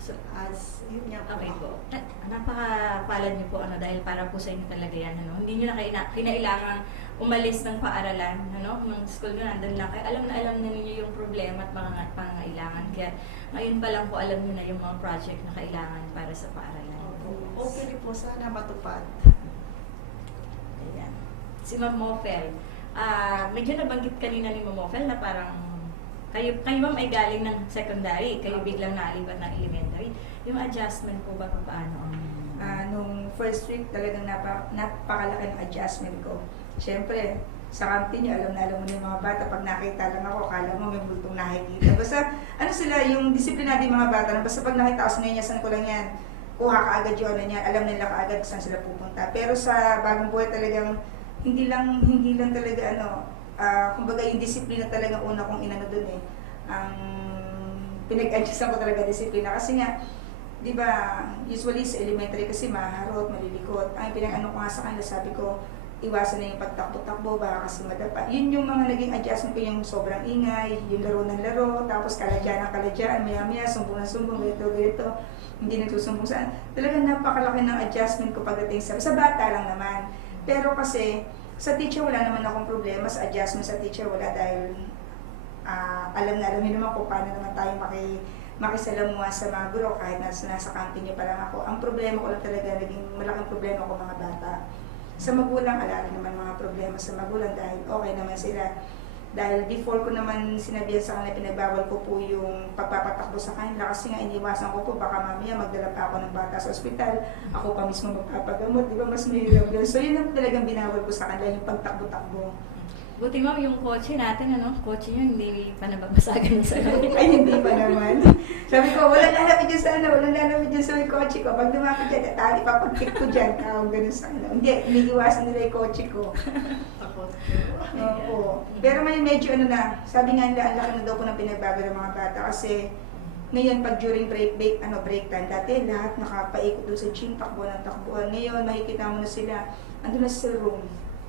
So, As, yun nga po. okay po. Napakapalad niyo po dahil para po sa inyo talaga yan. Hindi niyo na kinailangan umalis ng paaralan, ng school na nandun lang. Kaya alam na ninyo yung problema at mga pangangailangan. Kaya ngayon pa lang po alam niyo na yung mga project na kailangan para sa paaralan. Okay po, sana matupad. Ayan. Si Ma'am Mofel, medyo nabanggit kanina ni Ma'am Mofel na parang kayo ma'am ay galing ng secondary, kayo biglang naalipat ng elementary. Yung adjustment po ba paano? Nung first week talagang napakalaki ng adjustment ko. Siyempre, sa canteen nyo, alam mo yung mga bata, pag nakita lang ako, akala mo may multong nakikita. Basta, sila, yung disiplinado yung mga bata, basta pag nakita ko sa nanyasan ko lang yan, kuha kaagad yung niya, alam nila kaagad saan sila pupunta. Pero sa bagong buhay talagang, hindi lang talaga kumbaga yung disiplina talaga una kong inano dun eh. Ang pinag-adjustan ko talaga disiplina kasi nga, di ba, usually sa elementary kasi maharot, malilikot. Ang pinag-ano ko nga sa kanila, sabi ko, iwasan na yung pagtakbo-takbo ba kasi madapa. Yun yung mga naging adjustment ko, yung sobrang ingay, yung laro ng laro, tapos kaladyan, maya-maya, sumbong ng sumbong, ganito. Hindi nagsusumbong saan. Talagang napakalaki ng adjustment ko pagdating sa bata lang naman. Pero kasi, sa teacher wala naman akong problema, sa adjustment sa teacher wala dahil alam naman kung paano naman tayo makisalamuha sa mga guro kahit nasa camping niya pa lang ako. Ang problema ko lang talaga, naging malaking problema ko mga bata. Sa magulang, ala naman mga problema sa magulang dahil okay naman sila. Dahil before ko naman sinabihan sa kanila, pinagbawal ko po yung pagpapatakbo sa kanila kasi nga iniwasan ko po baka mamaya magdala pa ako ng bata sa ospital, ako pa mismo magpapagamot, di ba mas mahirap yun. So yun ang talagang binawal ko sa kanila, yung pagtakbo-takbo. Buti ma'am, yung kotse natin, kotse nyo, hindi pa nababasagan na sa Ay, hindi pa naman. Sabi ko, walang lalapit dyan sa walang lalapit dyan sa kotse ko. Pag lumapit dyan, ipapag-kick ko dyan, tawag ganun sa Hindi, iniiwasan nila yung kotse ko. Oo. Pero medyo sabi nga nila, ang laki na daw po ng pinagbago ng mga bata kasi ngayon pag during break time, dati lahat nakapaikot doon sa gym, takbo ng takbuhan. Ngayon makikita mo na sila, andun na sa room.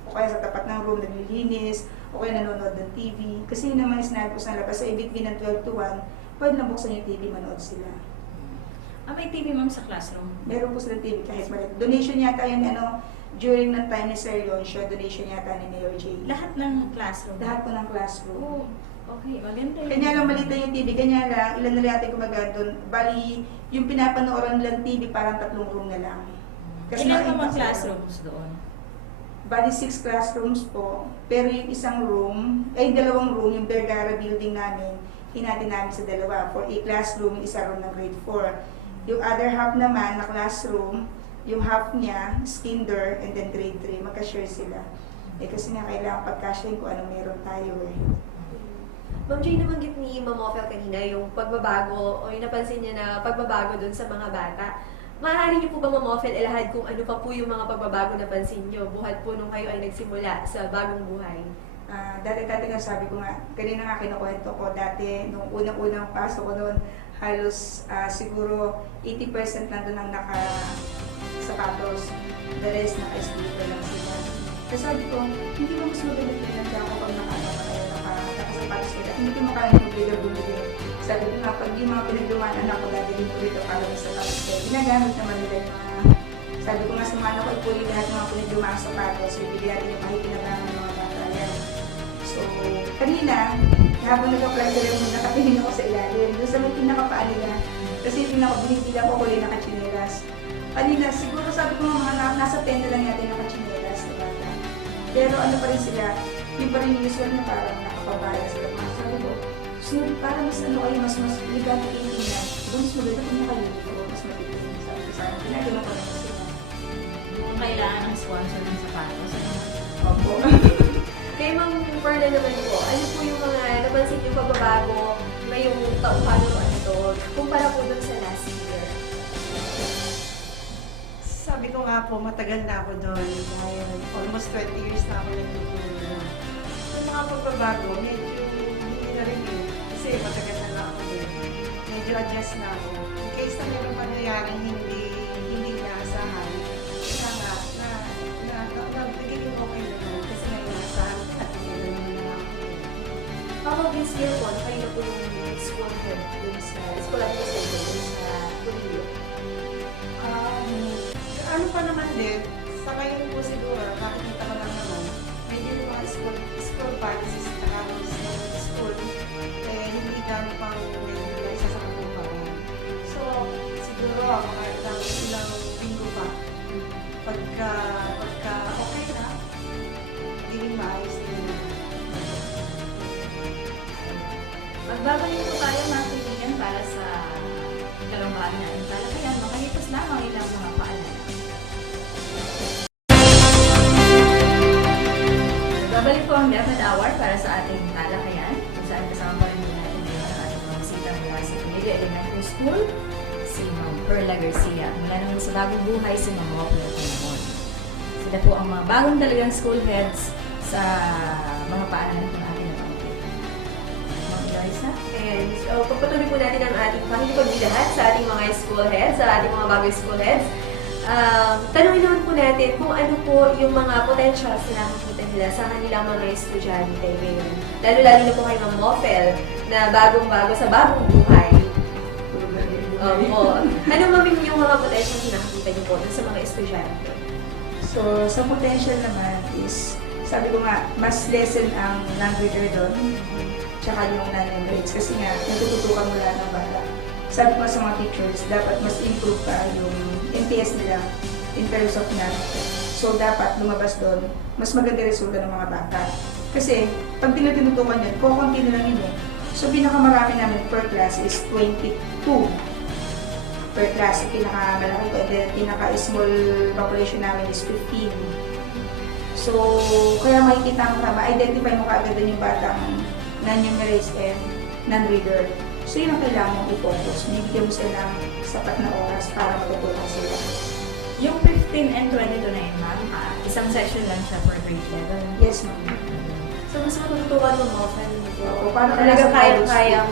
O kaya sa tapat ng room, naglilinis, o kaya nanonood ng TV. Kasi yun naman sinabi ko sa labas, sa between ng 12 to 1, pwede lang buksan yung TV, manood sila. May TV ma'am sa classroom? Meron po silang TV kahit maliit. Donation yata yun, during ng time ni Sir Leoncio, donation yata ni Mayor J. Lahat ng classroom? Lahat po ng classroom. Oh, okay, maganda yun. Kanya lang malita yung TV, kanya lang, ilan na lang natin gumagana doon. Bali, yung pinapanooran nilang TV, parang 3 room na lang. Ilan naman classrooms doon? Bali, 6 classrooms po. Pero yung isang room, 2 room, yung Vergara building namin, hinati namin sa 2. For a classroom, yung isa room ng grade 4. Yung other half naman na classroom, yung half niya, kinder, and then grade 3, magka-share sila. Kasi nga kailangan pagka-share kung ano meron tayo eh. Ma'am Jay, nabanggit ni Ma'am Ophel kanina yung pagbabago o yung napansin niya na pagbabago dun sa mga bata. Maaari niyo po ba, Ma'am Ophel, ilahad kung ano pa po yung mga pagbabago na pansin niyo buhat po nung kayo ay nagsimula sa bagong buhay? Dati nga sabi ko nga, kanina nga kinukwento ko, dati nung unang-unang pasok ko noon, halos siguro 80% nandun ang naka-sapatos, the rest naka-slipper lang sila. Kasi sabi ko, hindi mo mas magalit na lang ako pag naka-sapatos sila. Hindi ko makaya yung bigla bumili. Sabi ko nga, pag yung mga pinagdumaan anak ko, dadalhin ko dito para may sapatos sila. Ginagamit naman nila yung mga, sabi ko nga sa mga anak ko, ipuli lahat ng mga pinagdumaan sapatos, so ibigay natin yung mahipinabangan ng mga bata yan. So, kanina, habang nag-apply sila, nakatingin ako sa ilalim. Doon sa may pinakapaan nila, Kasi binibilang ko kulay na kachinelas. Kanina, siguro sabi ko mga nasa 10 na lang yata yung nakachinelas na bata. Pero ano pa rin sila, yung pa rin yung usual na parang nakapabaya sila. Sabi ko, so parang mas ano kayo, mas legal na tingnan. Mas maganda kung naka-uniform, mas matitigil. Sabi ko sa akin, ginagawa ko lang sila. Kung kailangan ng sponsor ng sapatos. Opo. Kay Ma'am Perla naman po, ano po yung mga napansin yung pagbabago ngayong taong panunuan ito kumpara po dun sa last year? Sabi ko nga po, matagal na ako doon. Dahil almost 20 years na ako nagtuturo. Yung mga pagbabago, medyo hindi na rin eh. Kasi matagal na ako doon. Medyo adjust na ako. In case na meron mangyayaring hindi inaasahan, kaya nga, nagiging okay naman. Kasi may inaasahan at meron naman na ako. How about this year po, kayo na po yung school head dun sa school administration dun sa Tulio? Ano pa naman din, sa ngayon po siguro, nakikita ko lang naman, medyo yung mga school policies at school, hindi gano'n pang may isa sa katuparan. So, siguro, mga ilang linggo pa, pagka okay na, hindi maayos din. Magbabalik po tayo mga kaibigan para sa kalumbahan natin. Kaya makalipas lamang ilang mga paalala. Magbabalik po ang Dapat Hour para sa ating talakayan. Kung saan kasama pa rin po natin ngayon ang ating mga bisita mula sa Pinili Elementary School, si Ma'am Perla Garcia. Mula naman sa Bagong Buhay, si Ma'am Wapler Pinamon. Sila po ang mga bagong talagang school heads sa mga paaralan po natin na pangkit. Ma'am Eloisa? And so, pagpatuloy po natin ang ating pakikipagbilahan sa ating mga school heads, sa ating mga bagong school heads. Tanungin naman po natin kung ano po yung mga potentials na nakikita nila sa kanilang mga estudyante ngayon. Lalo-lalo na po kay Ma'am Mofel na bagong-bago sa bagong buhay. Opo. Ano ma'am yung mga potentials na nakikita niyo po sa mga estudyante? So, sa potential naman is, sabi ko nga, mas lessen ang non-reader doon, tsaka yung non-grades. Kasi nga, natututukan mo lahat ng bata. Sabi ko nga sa mga teachers, dapat mas improve pa yung MTS nila in terms of math. So, dapat lumabas doon, mas maganda resulta ng mga bata. Kasi, pag tinutukan yun, kukunti na lang yun eh. So, pinakamarami namin per class is 22 per class. Pinakamalaki ko, and then pinaka-small population namin is 15. So, kaya makikita mo ka, ma-identify mo kaagad yung batang non-numerate and non-reader. So, yun ang kailangan mong i-focus. Bibigyan mo sila ng sapat na oras para matutunan sila. Yung 15 and 22 na yun, ma'am, isang session lang siya per grade level. Yes, ma'am. So, mas matututukan mo Mofel. Oo, para Talaga nasa kaya-kayang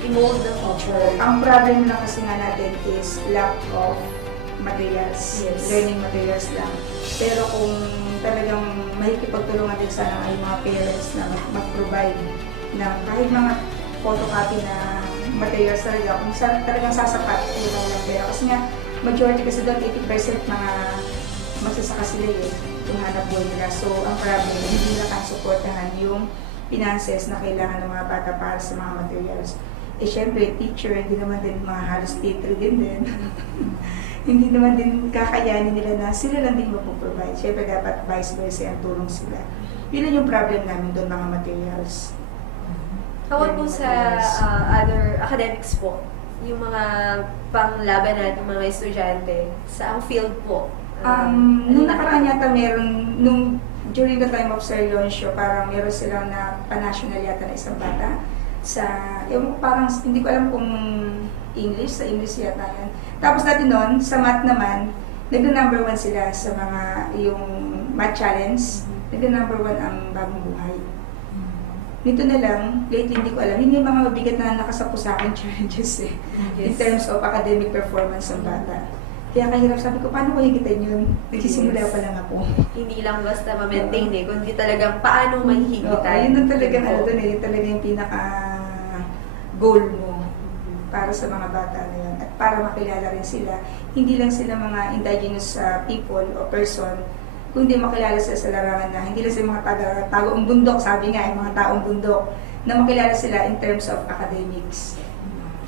i-mold ng teacher. Ang problem lang kasi nga natin is lack of materials, Yes. learning materials lang. Pero kung talagang mahikipagtulungan din sana ay mga parents na mag-provide ng kahit mga photocopy na materials talaga, kung saan talagang sasapat yung mga pera. Kasi nga, majority kasi doon, 80% mga magsasaka sila yung hanap buhay nila. So, ang problem, hindi nila kang supportahan yung finances na kailangan ng mga bata para sa mga materials. Eh, syempre, teacher, hindi naman din mga halos teacher din. Hindi naman din kakayanin nila na sila lang din magpo-provide. Syempre, dapat vice versa ang tulong sila. Yun lang yung problem namin doon, mga materials. Hawag po sa other academics po, yung mga panglaban natin mga estudyante sa ang field po. Nung nakaraan yata meron, during the time of Sir Leoncio, parang meron silang na pa-national yata na isang bata. Yung parang, hindi ko alam kung English, sa English yata yan. Tapos dati noon, sa math naman, nag-number 1 sila sa mga, yung math challenge, nag-number 1 ang Bagong Buhay. Nito na lang, lately hindi ko alam, hindi mga mabigat na nakasapo sa akin challenges eh. In terms of academic performance ng bata. Kaya kahirap, sabi ko, paano ko higitin yun? Nagsisimula pa lang ako. Hindi lang basta ma-maintain eh, kundi talagang paano mahihigitan. Yun ang talagang ano doon eh, yun talaga yung pinaka-goal mo para sa mga bata na yun. At para makilala rin sila, hindi lang sila mga indigenous people o person, kundi makilala sila sa larangan na hindi lang sila mga taong bundok, sabi nga, yung mga taong bundok, na makilala sila in terms of academics.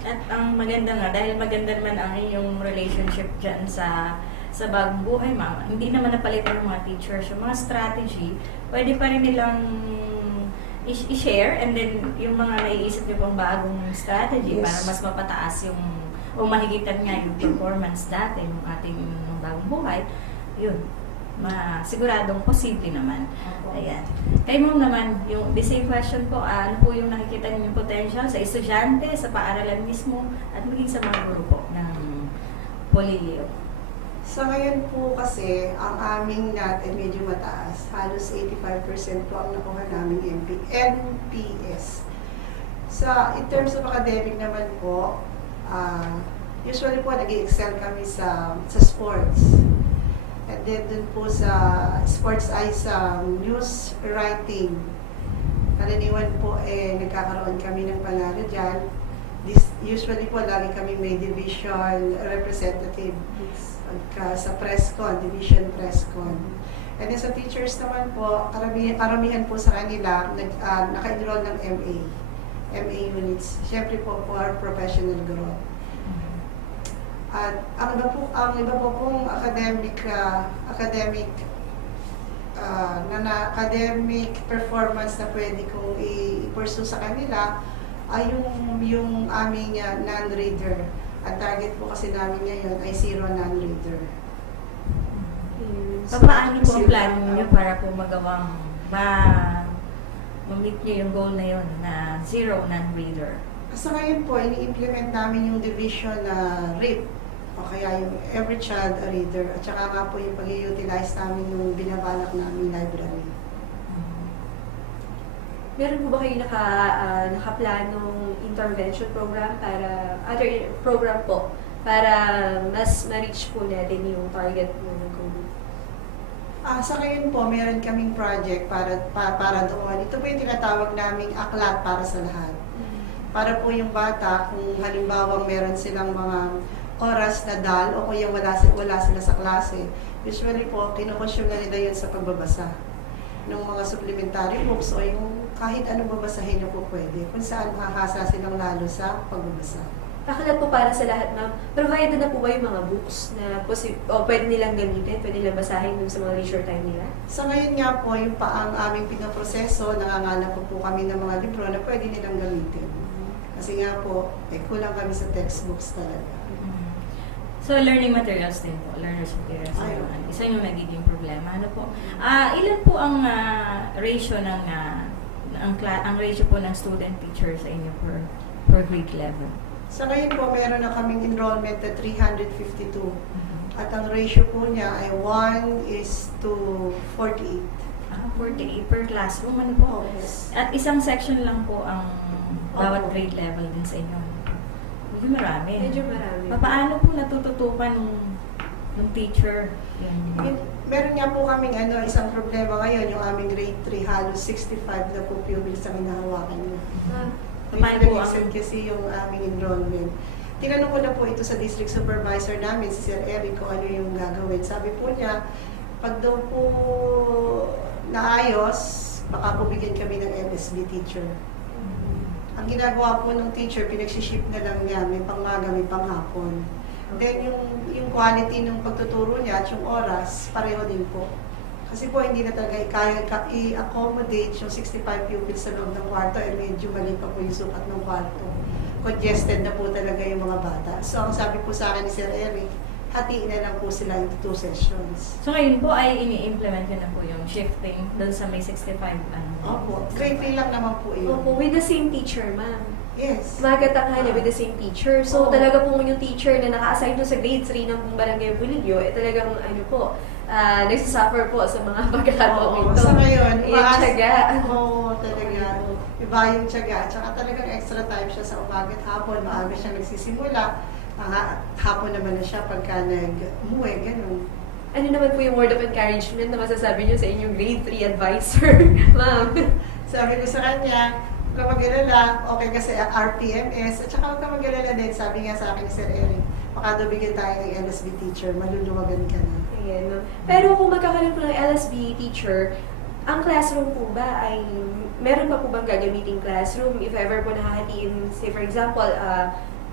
At ang maganda nga, dahil maganda naman ang iyong relationship dyan sa bagong buhay, ma'am, hindi naman napalitan ng mga teachers. Yung mga strategy, pwede pa rin nilang i-share, and then yung mga naiisip niyo pang bagong strategy Yes. para mas mapataas yung, o mahigitan nga yung performance dati ng ating bagong buhay, yun, siguradong posible naman. Ayan. Kayo mo naman, yung the same question po, ano po yung nakikita niyo yung potential sa estudyante, sa paaralan mismo, at maging sa mga guro po ng Polilio? Sa ngayon po kasi, ang aming NAT ay medyo mataas. Halos 85% po ang nakuha naming NPS. In terms of academic naman po, usually po nag-excel kami sa sports. And then dun po sa sports ay sa news writing. Karaniwan po nagkakaroon kami ng panalo dyan. Usually po lagi kami may division representative. Sa presscon, division presscon. And then sa teachers naman po, karamihan po sa kanila naka-enroll ng MA units. Siyempre po for professional growth. At ang iba po pong academic performance na pwede kong i-pursue sa kanila ay yung aming non-reader. Ang target po kasi namin ngayon ay 0 non-reader. Paano po ang plano niyo para po magawang ma-meet niyo yung goal na yun na 0 non-reader? Sa ngayon po, ini-implement namin yung division na RIP, o kaya yung every child a reader, at saka nga po yung pag-utilize namin yung binabalak namin library. Meron po ba kayo nakaplanong intervention program para, other program po, para mas ma-reach po natin yung target po ng COVID? Sa ngayon po, meron kaming project para doon. Ito po yung tinatawag naming aklat para sa lahat. Para po yung bata, kung halimbawa meron silang mga oras na dal o kaya wala sila sa klase, usually po, kinukonsume na nila yun sa pagbabasa ng mga supplementary books o yung kahit anong babasahin na po pwede, kung saan makakasa silang lalo sa pagbabasa. Aklat po para sa lahat, ma'am. Provided na po ba yung mga books na pwede nilang gamitin, pwede nilang basahin dun sa mga leisure time nila? Sa ngayon nga po, yung ang aming pinaproseso, nangangalap po kami ng mga libro na pwede nilang gamitin. Kasi nga po, kulang kami sa textbooks talaga. So, learning materials din po, learner's materials. Ayun. Isa yung nagiging problema. Ano po? Ilan po ang ratio ang ratio po ng student teacher sa inyo per grade level? Sa ngayon po, meron na kaming enrollment na 352. At ang ratio po niya ay 1:48. 48 per classroom, ano po? Yes. At isang section lang po ang bawat grade level din sa inyo. Medyo marami. Medyo marami. Paano po natututukan ng teacher? Meron nga po kaming isang problema ngayon, yung aming grade 3, halos 65 na po pupils ang hinahawakan niya. Paano po Different kasi yung aming enrollment. Tinanong ko na po ito sa district supervisor namin, si Sir Eric, kung ano yung gagawin. Sabi po niya, pag daw po naayos, baka po bigyan kami ng MSB teacher. Ang ginagawa po ng teacher, pinagsiship na lang niya, may pangmaga, may panghapon. Then yung quality ng pagtuturo niya at yung oras, pareho din po. Kasi po hindi na talaga kaya i-accommodate yung 65 pupils sa loob ng kwarto, medyo mali pa po yung sukat ng kwarto. Congested na po talaga yung mga bata. So ang sabi po sa akin ni Sir Eric, hatiin na lang po sila into 2 sessions. So ngayon po ay ini-implement nyo na po yung shifting doon sa may 65 Opo, grade 3 lang naman po yun. Opo, with the same teacher, ma'am. Yes. Magatanghali with the same teacher. So, Oo. talaga po yung teacher na naka-assign doon sa grade 3 ng Barangay Bulilio, talagang nagsasuffer po sa mga pagkakataong Oo, ito. sa ngayon, Yung tiyaga. Oo, talaga. Iba yung tiyaga. Tsaka talagang extra time siya sa umaga at hapon. Maaga siya nagsisimula. Hapon naman na siya pagka nag-umuwi. Ganun. Ano naman po yung word of encouragement na masasabi niyo sa inyong grade 3 advisor, ma'am? Sabi ko sa kanya, huwag ka mag-alala, okay kasi ang RPMS, at saka huwag ka mag-alala din, sabi nga sa akin ni Sir Eric, baka daw bigyan tayo ng LSB teacher, maluluwagan ka na. Ayan, ma'am. Pero kung magkakaroon po ng LSB teacher, ang classroom po ba ay, meron pa po bang gagamiting classroom? If ever po nakahatiin, say for example,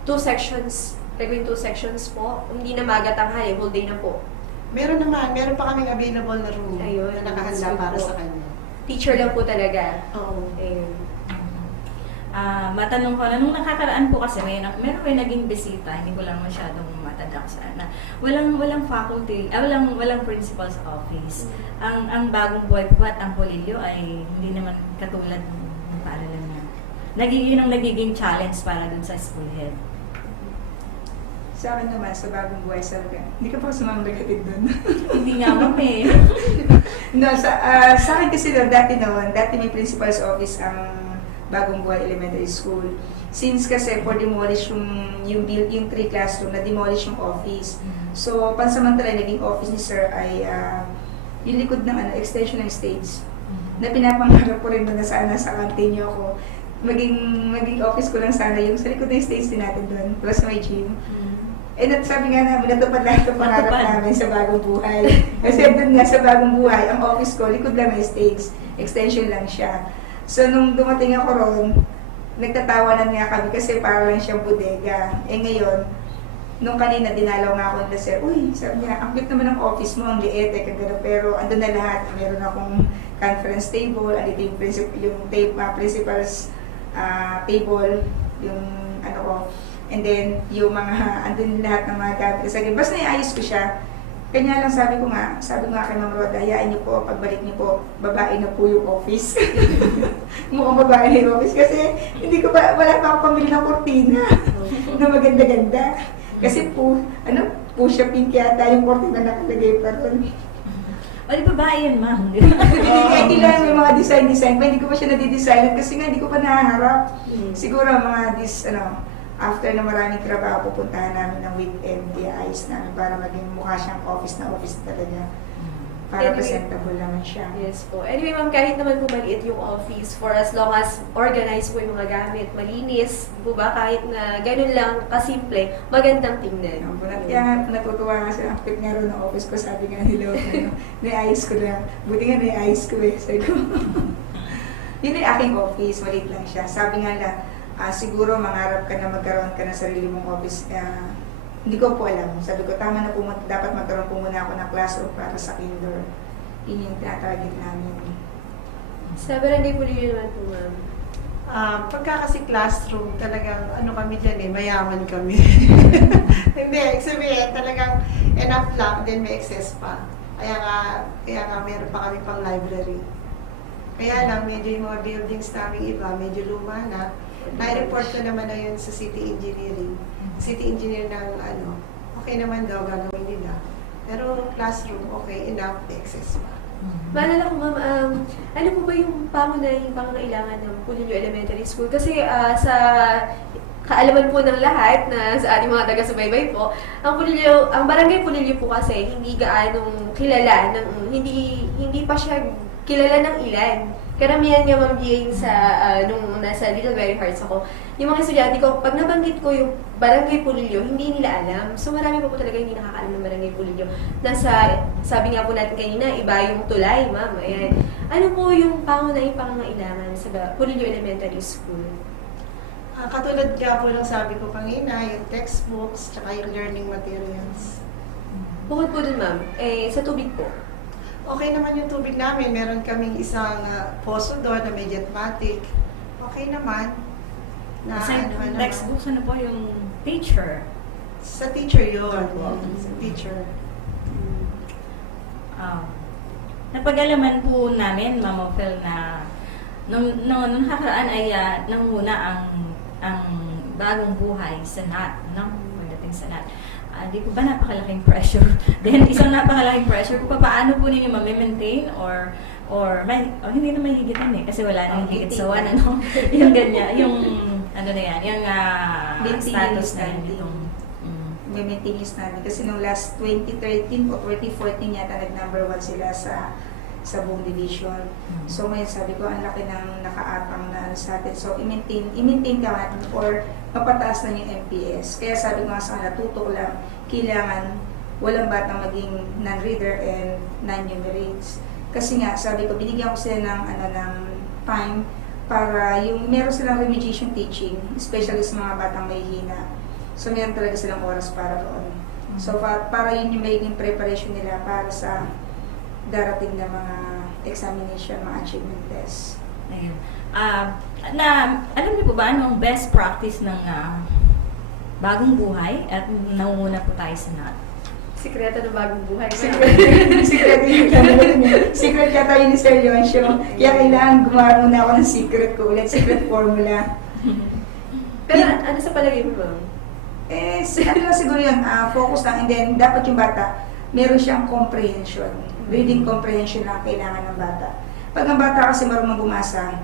gagawin 2 sections po. Hindi na maga tanghali, whole day na po. Meron pa kaming available na room Ayun, na nakahanda that's good para po. sa kanya. Teacher lang po talaga. Oo. Ayun. Matanong ko na, nung nakakaraan po kasi meron kayo naging bisita, hindi ko lang masyadong matadak sana. Walang faculty, walang principal sa office. Ang bagong buhay po at ang Polillo ay hindi naman katulad ng paaralan niya. Yun ang nagiging challenge para dun sa school head. Sa akin naman, sa bagong buhay, sabi ko, hindi ka pa sumama naghatid doon. Hindi nga ma'am eh. No, sa akin kasi dati may principal's office ang bagong buhay elementary school. Since kasi for demolish yung 3 classroom, na-demolish yung office. So, pansamantala, naging office ni sir ay yung likod ng extension ng stage. Na pinapangarap ko rin na sana sa canteen niyo ako. Maging office ko lang sana yung sa likod ng stage din natin doon, plus may gym. Sabi nga namin, natupad lahat ang pangarap namin sa bagong buhay. Kasi doon nga sa bagong buhay, ang office ko, likod lang may stage. Extension lang siya. So, nung dumating ako roon, nagtatawanan nga kami kasi para lang siyang bodega. Ngayon, nung kanina, dinalaw nga ako nila sir, uy, sabi niya, ang cute naman ang office mo, ang liit, kagano, pero andun na lahat. Meron akong conference table, andito yung principal's table, yung ano ko, and then yung mga, andun lahat ng mga gamit. Kasi basta naiayos ko siya. Kanya lang sabi ko nga kay Ma'am Roda, hayaan niyo po, pagbalik niyo po, babae na po yung office. Mukhang babae na yung office kasi wala pa ako pamili ng kortina na maganda-ganda. Kasi pusha pink yata yung kortina na nakalagay pa ron. O di babae yun ma'am. Kaya kailangan may mga design, pa hindi ko pa siya nadidesign kasi nga hindi ko pa nahaharap. Siguro mga after na maraming trabaho, pupuntahan namin ng weekend, i-ayos namin para maging mukha siyang office na office talaga. Para Anyway, presentable naman siya. Yes po. Anyway, ma'am, kahit naman po maliit yung office, for as long as organized po yung mga gamit, malinis, po ba, kahit na ganun lang, kasimple, magandang tingnan. Kaya nga natutuwa nga sa akit nga rin ng office ko, sabi nga nila, naiayos ko lang. Buti nga naiayos ko sabi ko. Yun yung aking office, maliit lang siya. Sabi nga na, siguro mangarap ka na magkaroon ka ng sarili mong office. Hindi ko po alam. Sabi ko, tama na po, dapat magkaroon po muna ako ng classroom para sa kinder. Yun yung tinatarget namin. Sa barangay Polillo naman po, ma'am. Pagka kasi classroom, talagang kami dyan mayaman kami. Hindi, sabihin, talagang enough lang, then may excess pa. Kaya nga meron pa kami pang library. Kaya lang, medyo yung mga buildings namin iba, medyo luma na. Na-report ko naman na yun sa city engineering. City engineer ng okay naman daw gagawin nila. Pero classroom, okay, enough, excess pa. Maalala ko, ma'am, ano po ba yung pangunahing pangangailangan ng Polillo Elementary School? Kasi sa kaalaman po ng lahat na sa ating mga taga-subaybay po, ang barangay Polillo po kasi hindi gaanong kilala, hindi pa siya kilala ng ilan. Karamihan nga, Ma'am Jane, nung nasa Little Very Hearts ako, yung mga estudyante ko, pag nabanggit ko yung Barangay Polillo, hindi nila alam. So marami po talaga hindi nakakaalam ng Barangay Polillo. Sabi nga po natin kanina, iba yung tulay, Ma'am. Ayan. Ano po yung pangunahing pangangailangan sa Polillo Elementary School? Katulad nga po ng sabi ko kanina, yung textbooks, tsaka yung learning materials. Bukod po dun, Ma'am, sa tubig po. Okay naman yung tubig namin. Meron kaming isang poso doon na may jetmatic. Okay naman. Sa textbooks, ano po yung teacher? Sa teacher yun. Sa teacher. Napag-alaman po namin, Ma'am Ophel, na nung nakaraan ay nanguna ang bagong buhay sa NAT, pagdating sa NAT. Di ko ba napakalaking pressure? Then, isang napakalaking pressure, paano po ninyo ma-maintain or hindi na mahigitan kasi wala nang higit sa one, yung ganyan, yung status na itong May maintenance namin. Kasi nung last 2013 o 2014 yata nag-number 1 sila sa buong division. So ngayon sabi ko, ang laki ng nakaatang na sa atin. So i-maintain ka natin or mapataas na yung MPS. Kaya sabi ko nga sa kanila, tutok lang, kailangan walang batang maging non-reader and non-numerates. Kasi nga, sabi ko, binigyan ko sila ng time para yung meron silang remediation teaching, especially sa mga batang may hina. So, meron talaga silang oras para doon. So, para yun yung magiging preparation nila para sa darating na mga examination, mga achievement tests. Ayun. Alam niyo po ba ano ang best practice ng bagong buhay? At nangunguna po tayo sa NAT. Sikreto ng bagong buhay. Secret yun. Secret yata yun ni Sir Leoncio. Kaya kailangan gumawa muna ako ng secret ko ulit, secret formula. Pero ano sa palagay mo, ma'am? Ano lang siguro yun, focus lang. And then, dapat yung bata, meron siyang comprehension. Reading comprehension lang kailangan ng bata. Pag ang bata kasi marunong bumasa,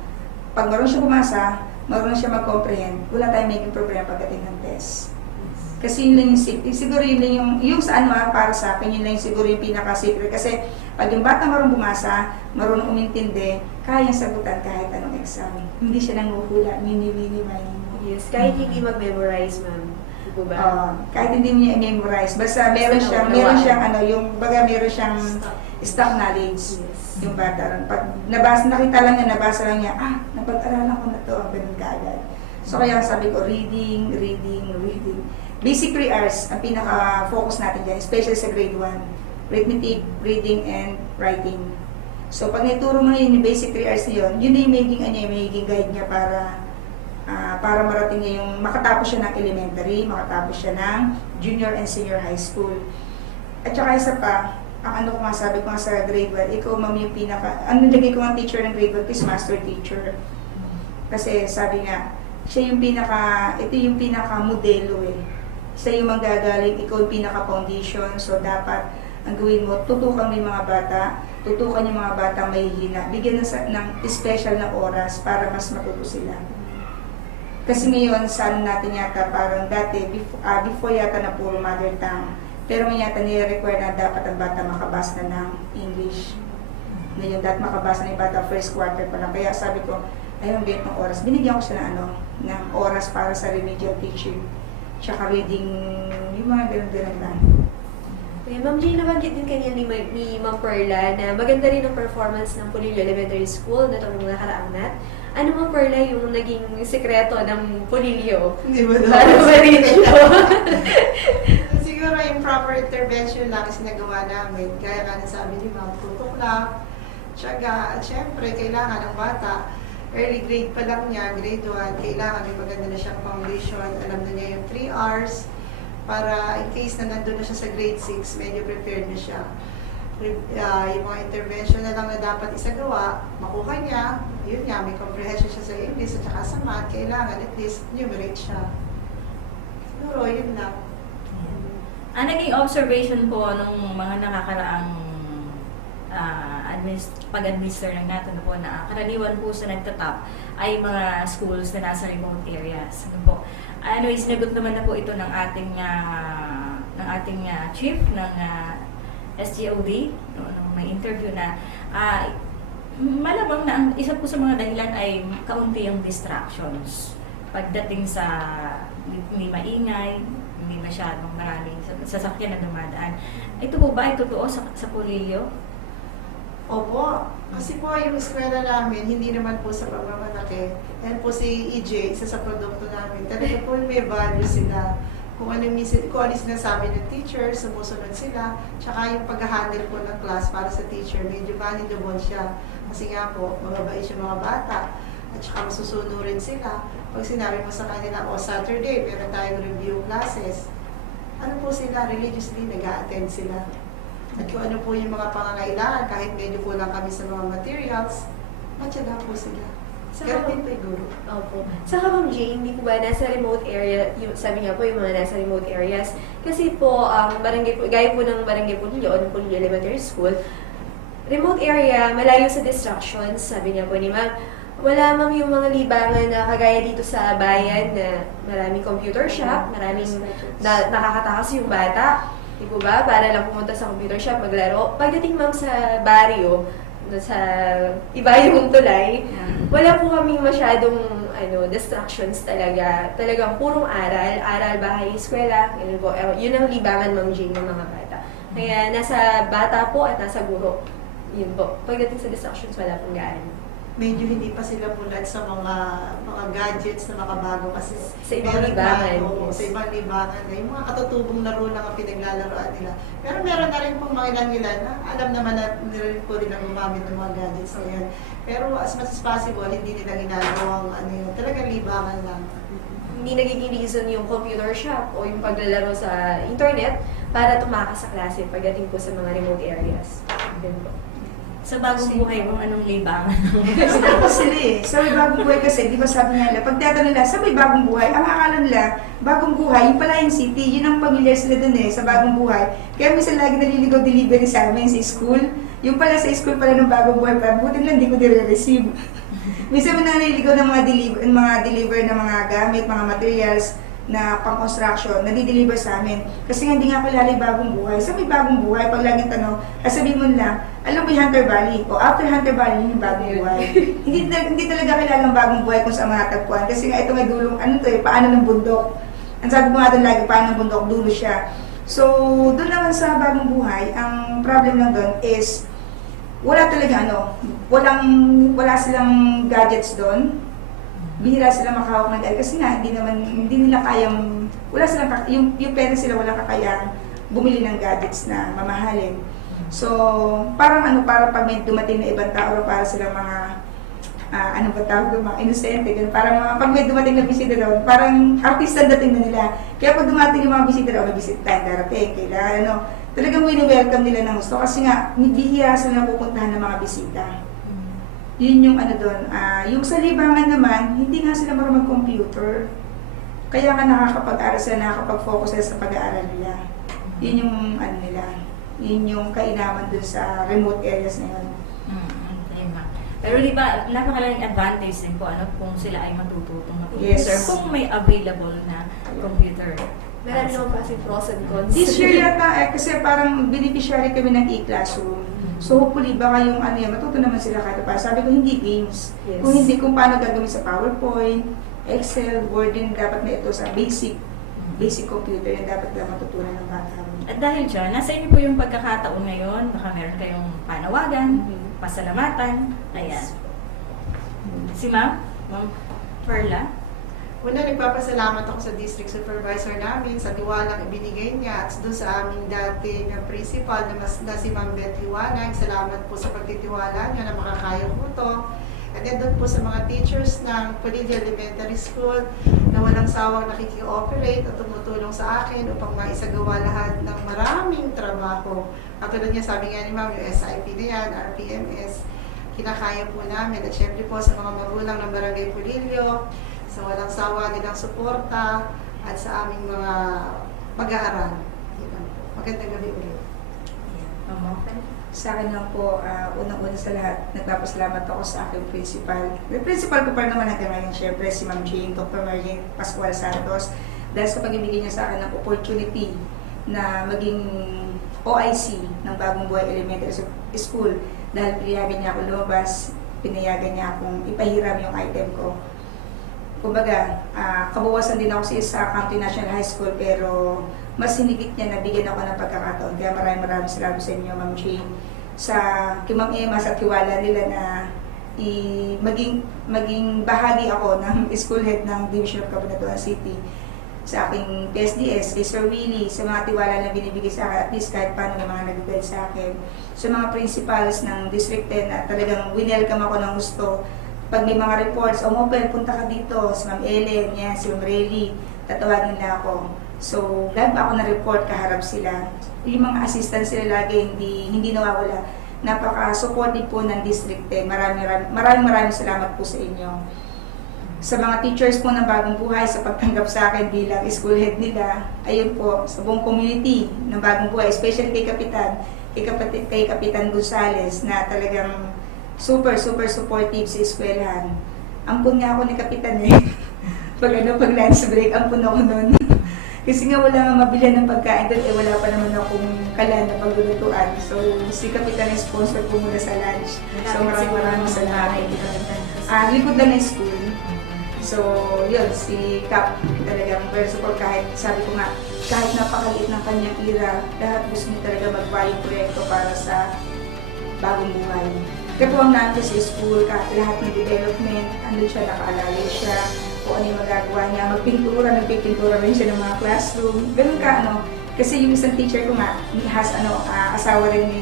pag marunong siya bumasa, marunong siya mag-comprehend, wala tayong maging problema pagdating ng test. Kasi yun lang siguro yun lang yung saan para sa akin, yun lang siguro yung pinaka-secret. Kasi pag yung bata marunong bumasa, marunong umintindi, kaya sagutan kahit anong exam. Hindi siya nanguhula, mini-mini. Yes, kahit hindi mag-memorize, ma'am. Di po ba? Kahit hindi niya i-memorize, basta meron siyang meron siyang stock knowledge. Yes. Yung bata ron. Pag nakita lang niya, nabasa lang niya, napag-aralan ko na to, ang ganun kaagad. So kaya sabi ko, reading. Basic 3 R's ang pinaka-focus natin dyan, especially sa grade 1. Arithmetic, reading, and writing. So pag naituro mo na yun, yung basic 3 R's na yun na yung magiging guide niya para marating niya yung makatapos siya ng elementary, makatapos siya ng junior and senior high school. At saka isa pa, ang ano ko nga sabi ko nga sa grade 1, ikaw ma'am yung nilagay ko ang teacher ng grade 1 is master teacher. Kasi sabi nga, ito yung pinaka-modelo eh. Siya yung manggagaling, ikaw yung pinaka-foundation. So dapat, ang gawin mo, tutukan mo yung mga bata, tutukan yung mga bata mahihina, bigyan ng special na oras para mas matuto sila. Kasi ngayon, saan natin yata, parang dati, before yata na puro mother tongue, pero ngayon yata nire-require na dapat ang bata makabasa na ng English. Ngayon, dapat makabasa na yung bata first quarter pa lang. Kaya sabi ko, ayun, bigyan ng oras. Binigyan ko siya ng oras para sa remedial teaching. Tsaka reading, yung mga ganun-ganun lang. Okay, Ma'am Jane, nabanggit din kanina ni Ma'am Perla na maganda rin ang performance ng Pulilio Elementary School na itong nakaraang NAT. Ano, Ma'am Perla, yung naging sekreto ng Pulilio? Hindi ba Para ma-reach mo? Siguro yung proper intervention lang kasi nagawa namin. Kaya nga nasabi ni Ma'am, tutok lang, tiyaga, at syempre, kailangan ng bata. Early grade pa lang niya, grade 1, kailangan may maganda na siyang foundation. Alam na niya yung 3 R's para in case na nandun na siya sa grade 6, medyo prepared na siya. Yung mga intervention na lang na dapat isagawa, makuha niya, yun nga, may comprehension siya sa English at saka sa math, kailangan at least numerate siya. Siguro, yun lang. Ang naging observation po nung mga nakakaraang pag-administer ng nato po na karaniwan po sa nagtatap ay mga schools na nasa remote areas. Sinagot naman na po ito ng ating chief ng SGOD, may interview na malamang na ang isa po sa mga dahilan ay kaunti ang distractions. Pagdating sa hindi maingay, hindi masyadong maraming sasakyan na dumadaan. Ito po ba ay totoo sa Pulilio? Opo. Kasi po yung eskwela namin, hindi naman po sa pagmamalaki. Yan po si EJ, isa sa produkto namin. Talaga po may value sila. Kung ano sinasabi ng teacher, sumusunod sila. Tsaka yung pag-handle po ng class para sa teacher, medyo valuable siya. Kasi nga po, mababait yung mga bata. At tsaka masusunurin sila. Pag sinabi mo sa kanila, Saturday, meron tayong review classes. Ano po sila, religiously, nag-a-attend sila. At kung ano po yung mga pangangailangan, kahit medyo kulang kami sa mga materials, matyaga po sila. Pero din po yung guro. Opo. Saka Ma'am Jane, hindi po ba nasa remote area, sabi nga po yung mga nasa remote areas, kasi po, gaya po ng Barangay Pulilio o ng Pulilio Elementary School, remote area, malayo sa distractions, sabi nga po ni Ma'am, wala ma'am yung mga libangan na kagaya dito sa bayan na maraming computer shop, maraming nakakatakas yung bata. Di po ba? Para lang pumunta sa computer shop, maglaro. Pagdating ma'am sa barrio, sa iba yung tulay, wala po kaming masyadong distractions talaga. Talagang purong aral, bahay, eskwela. Yun po. Yun ang libangan ma'am Jane ng mga bata. Kaya nasa bata po at nasa guro. Yun po. Pagdating sa distractions, wala pong gaan. medyo hindi pa sila bulat sa mga gadgets na makabago kasi Sa ibang meron libangan, na, oo, yes. sa ibang libangan na yung mga katutubong laro lang ang pinaglalaroan nila. Pero meron na rin pong mga ilan na alam naman na rin po rin ang gumamit ng mga gadgets na yan. Pero as much as possible, hindi nila ginagawang talagang libangan lang. Hindi nagiging reason yung computer shop o yung paglalaro sa internet para tumakas sa klase pagdating po sa mga remote areas. Ganun po. Sa bagong buhay mo, anong libangan? Kasi tapos sila eh. Sa may bagong buhay kasi, di ba sabi nga nila, pag tatanong nila, sa may bagong buhay, ang akala nila, bagong buhay, yung pala yung city, yun ang familiar sila dun eh, sa bagong buhay. Kaya minsan lagi naliligaw delivery sa amin sa school. Yung pala sa school pala ng bagong buhay, para buti lang di ko dire-receive. Minsan mo naliligaw ng mga deliver ng mga gamit, mga materials na pang-construction, nadi-deliver sa amin. Kasi hindi nga kilala yung bagong buhay. Sa may bagong buhay, pag laging tanong, sabihin mo lang, alam mo yung Hunter Valley, o after Hunter Valley, yun yung bagong buhay. hindi talaga kilala ang bagong buhay kung saan matagpuan. Kasi nga ito may dulong, paano ng bundok. Ang sabi ko nga doon lagi, paano ng bundok, dulo siya. So, doon naman sa bagong buhay, ang problem lang doon is, wala talaga wala silang gadgets doon. Bihira sila makahawak ng gadget kasi nga hindi nila kayang, wala silang, yung parents sila walang kakayang bumili ng gadgets na mamahalin. So, parang para pag may dumating na ibang tao, para silang mga, mga inosente, ganun. Parang pag may dumating na bisita doon, parang artista dating na nila. Kaya pag dumating yung mga bisita doon, may visit time, darating, kailangan, talagang wini-welcome nila ng gusto kasi nga, bihira sila napupuntahan ng mga bisita. Yun yung doon. Yung sa libangan naman, hindi nga sila marunong computer. Kaya nga nakakapag-aral sila, nakakapag-focus sila sa pag-aaral nila. Yun yung nila. Yun yung kainaman doon sa remote areas na yun. Pero di ba, napakalaking advantage din po kung sila ay matututong Yes. kung may available na computer. Marami naman pa kasi pros and cons. This year yata, kasi parang beneficiary kami ng e-classroom. So hopefully baka yung matuto naman sila kahit pa. Sabi ko hindi games. Yes. Kung hindi, kung paano gagawin sa PowerPoint, Excel, Word, din dapat na ito sa basic computer yung dapat na matutunan ng bata. At dahil dyan, nasa inyo po yung pagkakataon ngayon, baka meron kayong panawagan, pasalamatan, ayan. Si Ma'am Perla? Una, nagpapasalamat ako sa district supervisor namin sa tiwalang ibinigay niya at doon sa aming dating principal na si Ma'am Beth Liwanag. Salamat po sa pagtitiwala niya na makakaya ko ito. And then doon po sa mga teachers ng Polillo Elementary School na walang sawang nakiki-operate at tumutulong sa akin upang maisagawa lahat ng maraming trabaho. Katulad niya, sabi nga ni Ma'am, yung SIP na yan, RPMS, kinakaya po namin. At syempre po sa mga magulang ng Barangay Polillo, sa walang sawa nilang suporta at sa aming mga mag-aaral. Magandang gabi ulit. Sa akin lang po, unang-una sa lahat, nagpapasalamat ako sa aking principal. Yung principal ko pa naman hanggang ngayon, syempre, si Ma'am Jane, Dr. Marlene Pascual Santos, dahil sa pag-ibigay niya sa akin ng opportunity na maging OIC ng Bagong Buhay Elementary School. Dahil pinayagan niya ako lumabas, pinayagan niya akong ipahiram yung item ko. Kumbaga, kabawasan din ako sa County National High School pero mas hinigit niya na bigyan ako ng pagkakataon. Kaya maraming salamat sa inyo, Ma'am Jane. Kay Ma'am Emma sa tiwala nila na maging bahagi ako ng school head ng Division of Cabanatuan City sa aking PSDS, kay Sir Willie, sa mga tiwala na binibigay sa akin, at least kahit paano ng mga nag-guide sa akin. Sa mga principals ng District 10 na talagang winelcome ako ng gusto. Pag may mga reports, Mopel, punta ka dito, si Ma'am Ellen, yan, si Ma'am Rayleigh, tatawagin nila ako. So, lagi ako na-report, kaharap sila. Yung mga assistants sila lagi, hindi nawawala. Napaka-supportive po ng District 10. Maraming salamat po sa inyo. Sa mga teachers po ng Bagong Buhay, sa pagtanggap sa akin bilang school head nila, ayun po, sa buong community ng Bagong Buhay, especially kay Kapitan Gonzales, na talagang super supportive sa eskwelahan. Ampun nga ako ni Kapitan pag lunch break, ampun ako nun. Kasi nga wala nga mabilhan ng pagkain doon, wala pa naman akong kalan na paglulutuan. So, si Kapitan ay sponsor po muna sa lunch. So, maraming salamat. Likod lang ng school. So, yun, si Kap talagang very support kahit, sabi ko nga, kahit napakaliit ng kanyang ira, lahat gusto niya talaga mag-value proyekto para sa Bagong Buhay. katuwang namin sa school, lahat ng development, andun siya, nakaalalay siya, kung ano yung magagawa niya, magpintura, nagpipintura rin siya ng mga classroom, ganun ka, kasi yung isang teacher ko nga, asawa rin ni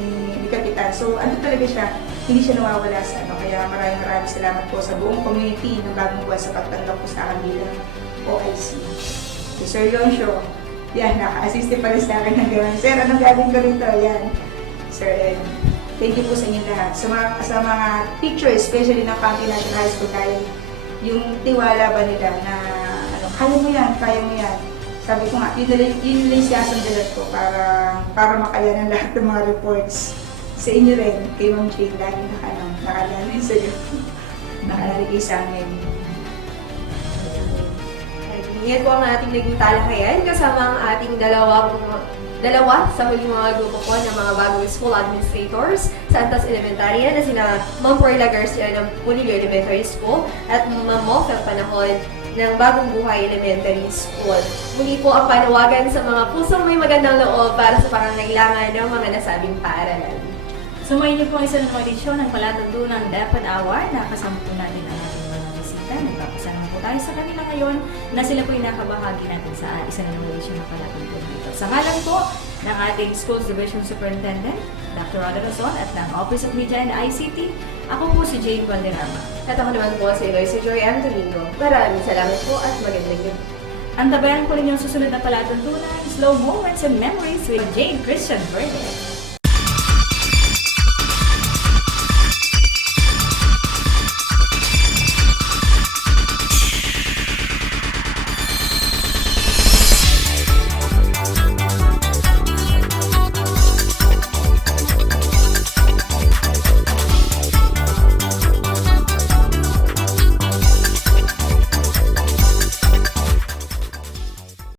Kapitan, so ano talaga siya, hindi siya nawawala sa kaya maraming salamat po sa buong community ng Bagong Buwan sa pagtanggap po sa akin bilang OIC. Si Sir Yonsho, yan, naka-assist pa rin sa akin ng gawin. Sir, anong gagawin ko rito? Yan. Sir Ed, thank you po sa inyong lahat. Sa mga teachers, especially ng Campi National High School, dahil yung tiwala ba nila na, kaya mo yan. Sabi ko nga, yun lang siya sandalat ko para makaya ng lahat ng mga reports. Sa inyo rin, kay Ma'am Jane, lagi nakalanin sa iyo. Nakalarigay sa amin. Ngayon po ang ating naging talakayan kasama ang ating dalawa sa huling mga grupo po ng mga bagong school administrators sa Antas Elementary na sina Ma'am Perla Garcia ng Pulilio Elementary School at Ma'am Mofel Panahon ng Bagong Buhay Elementary School. Muli po ang panawagan sa mga pusong may magandang loob para sa pangangailangan ng mga nasabing paaralan. Sumayin niyo po ang isa ng mga edisyon ng Palatuntunan Dapat Hour na kasama po natin ang ating mga bisita. Nagpapasalamat po tayo sa kanila ngayon na sila po yung nakabahagi natin sa isa ng mga edisyon ng Palatuntunan dito. Sa ngalan po ng ating Schools Division Superintendent, Dr. Roda Razon, at ng Office of Media and ICT, ako po si Jane Valderrama. At ako naman po si Eloisa Joy M. Domingo. Maraming salamat po at magandang gabi. Antabayan po rin yung susunod na Palatuntunan, Slow Moments and Memories with Jane Christian Verde.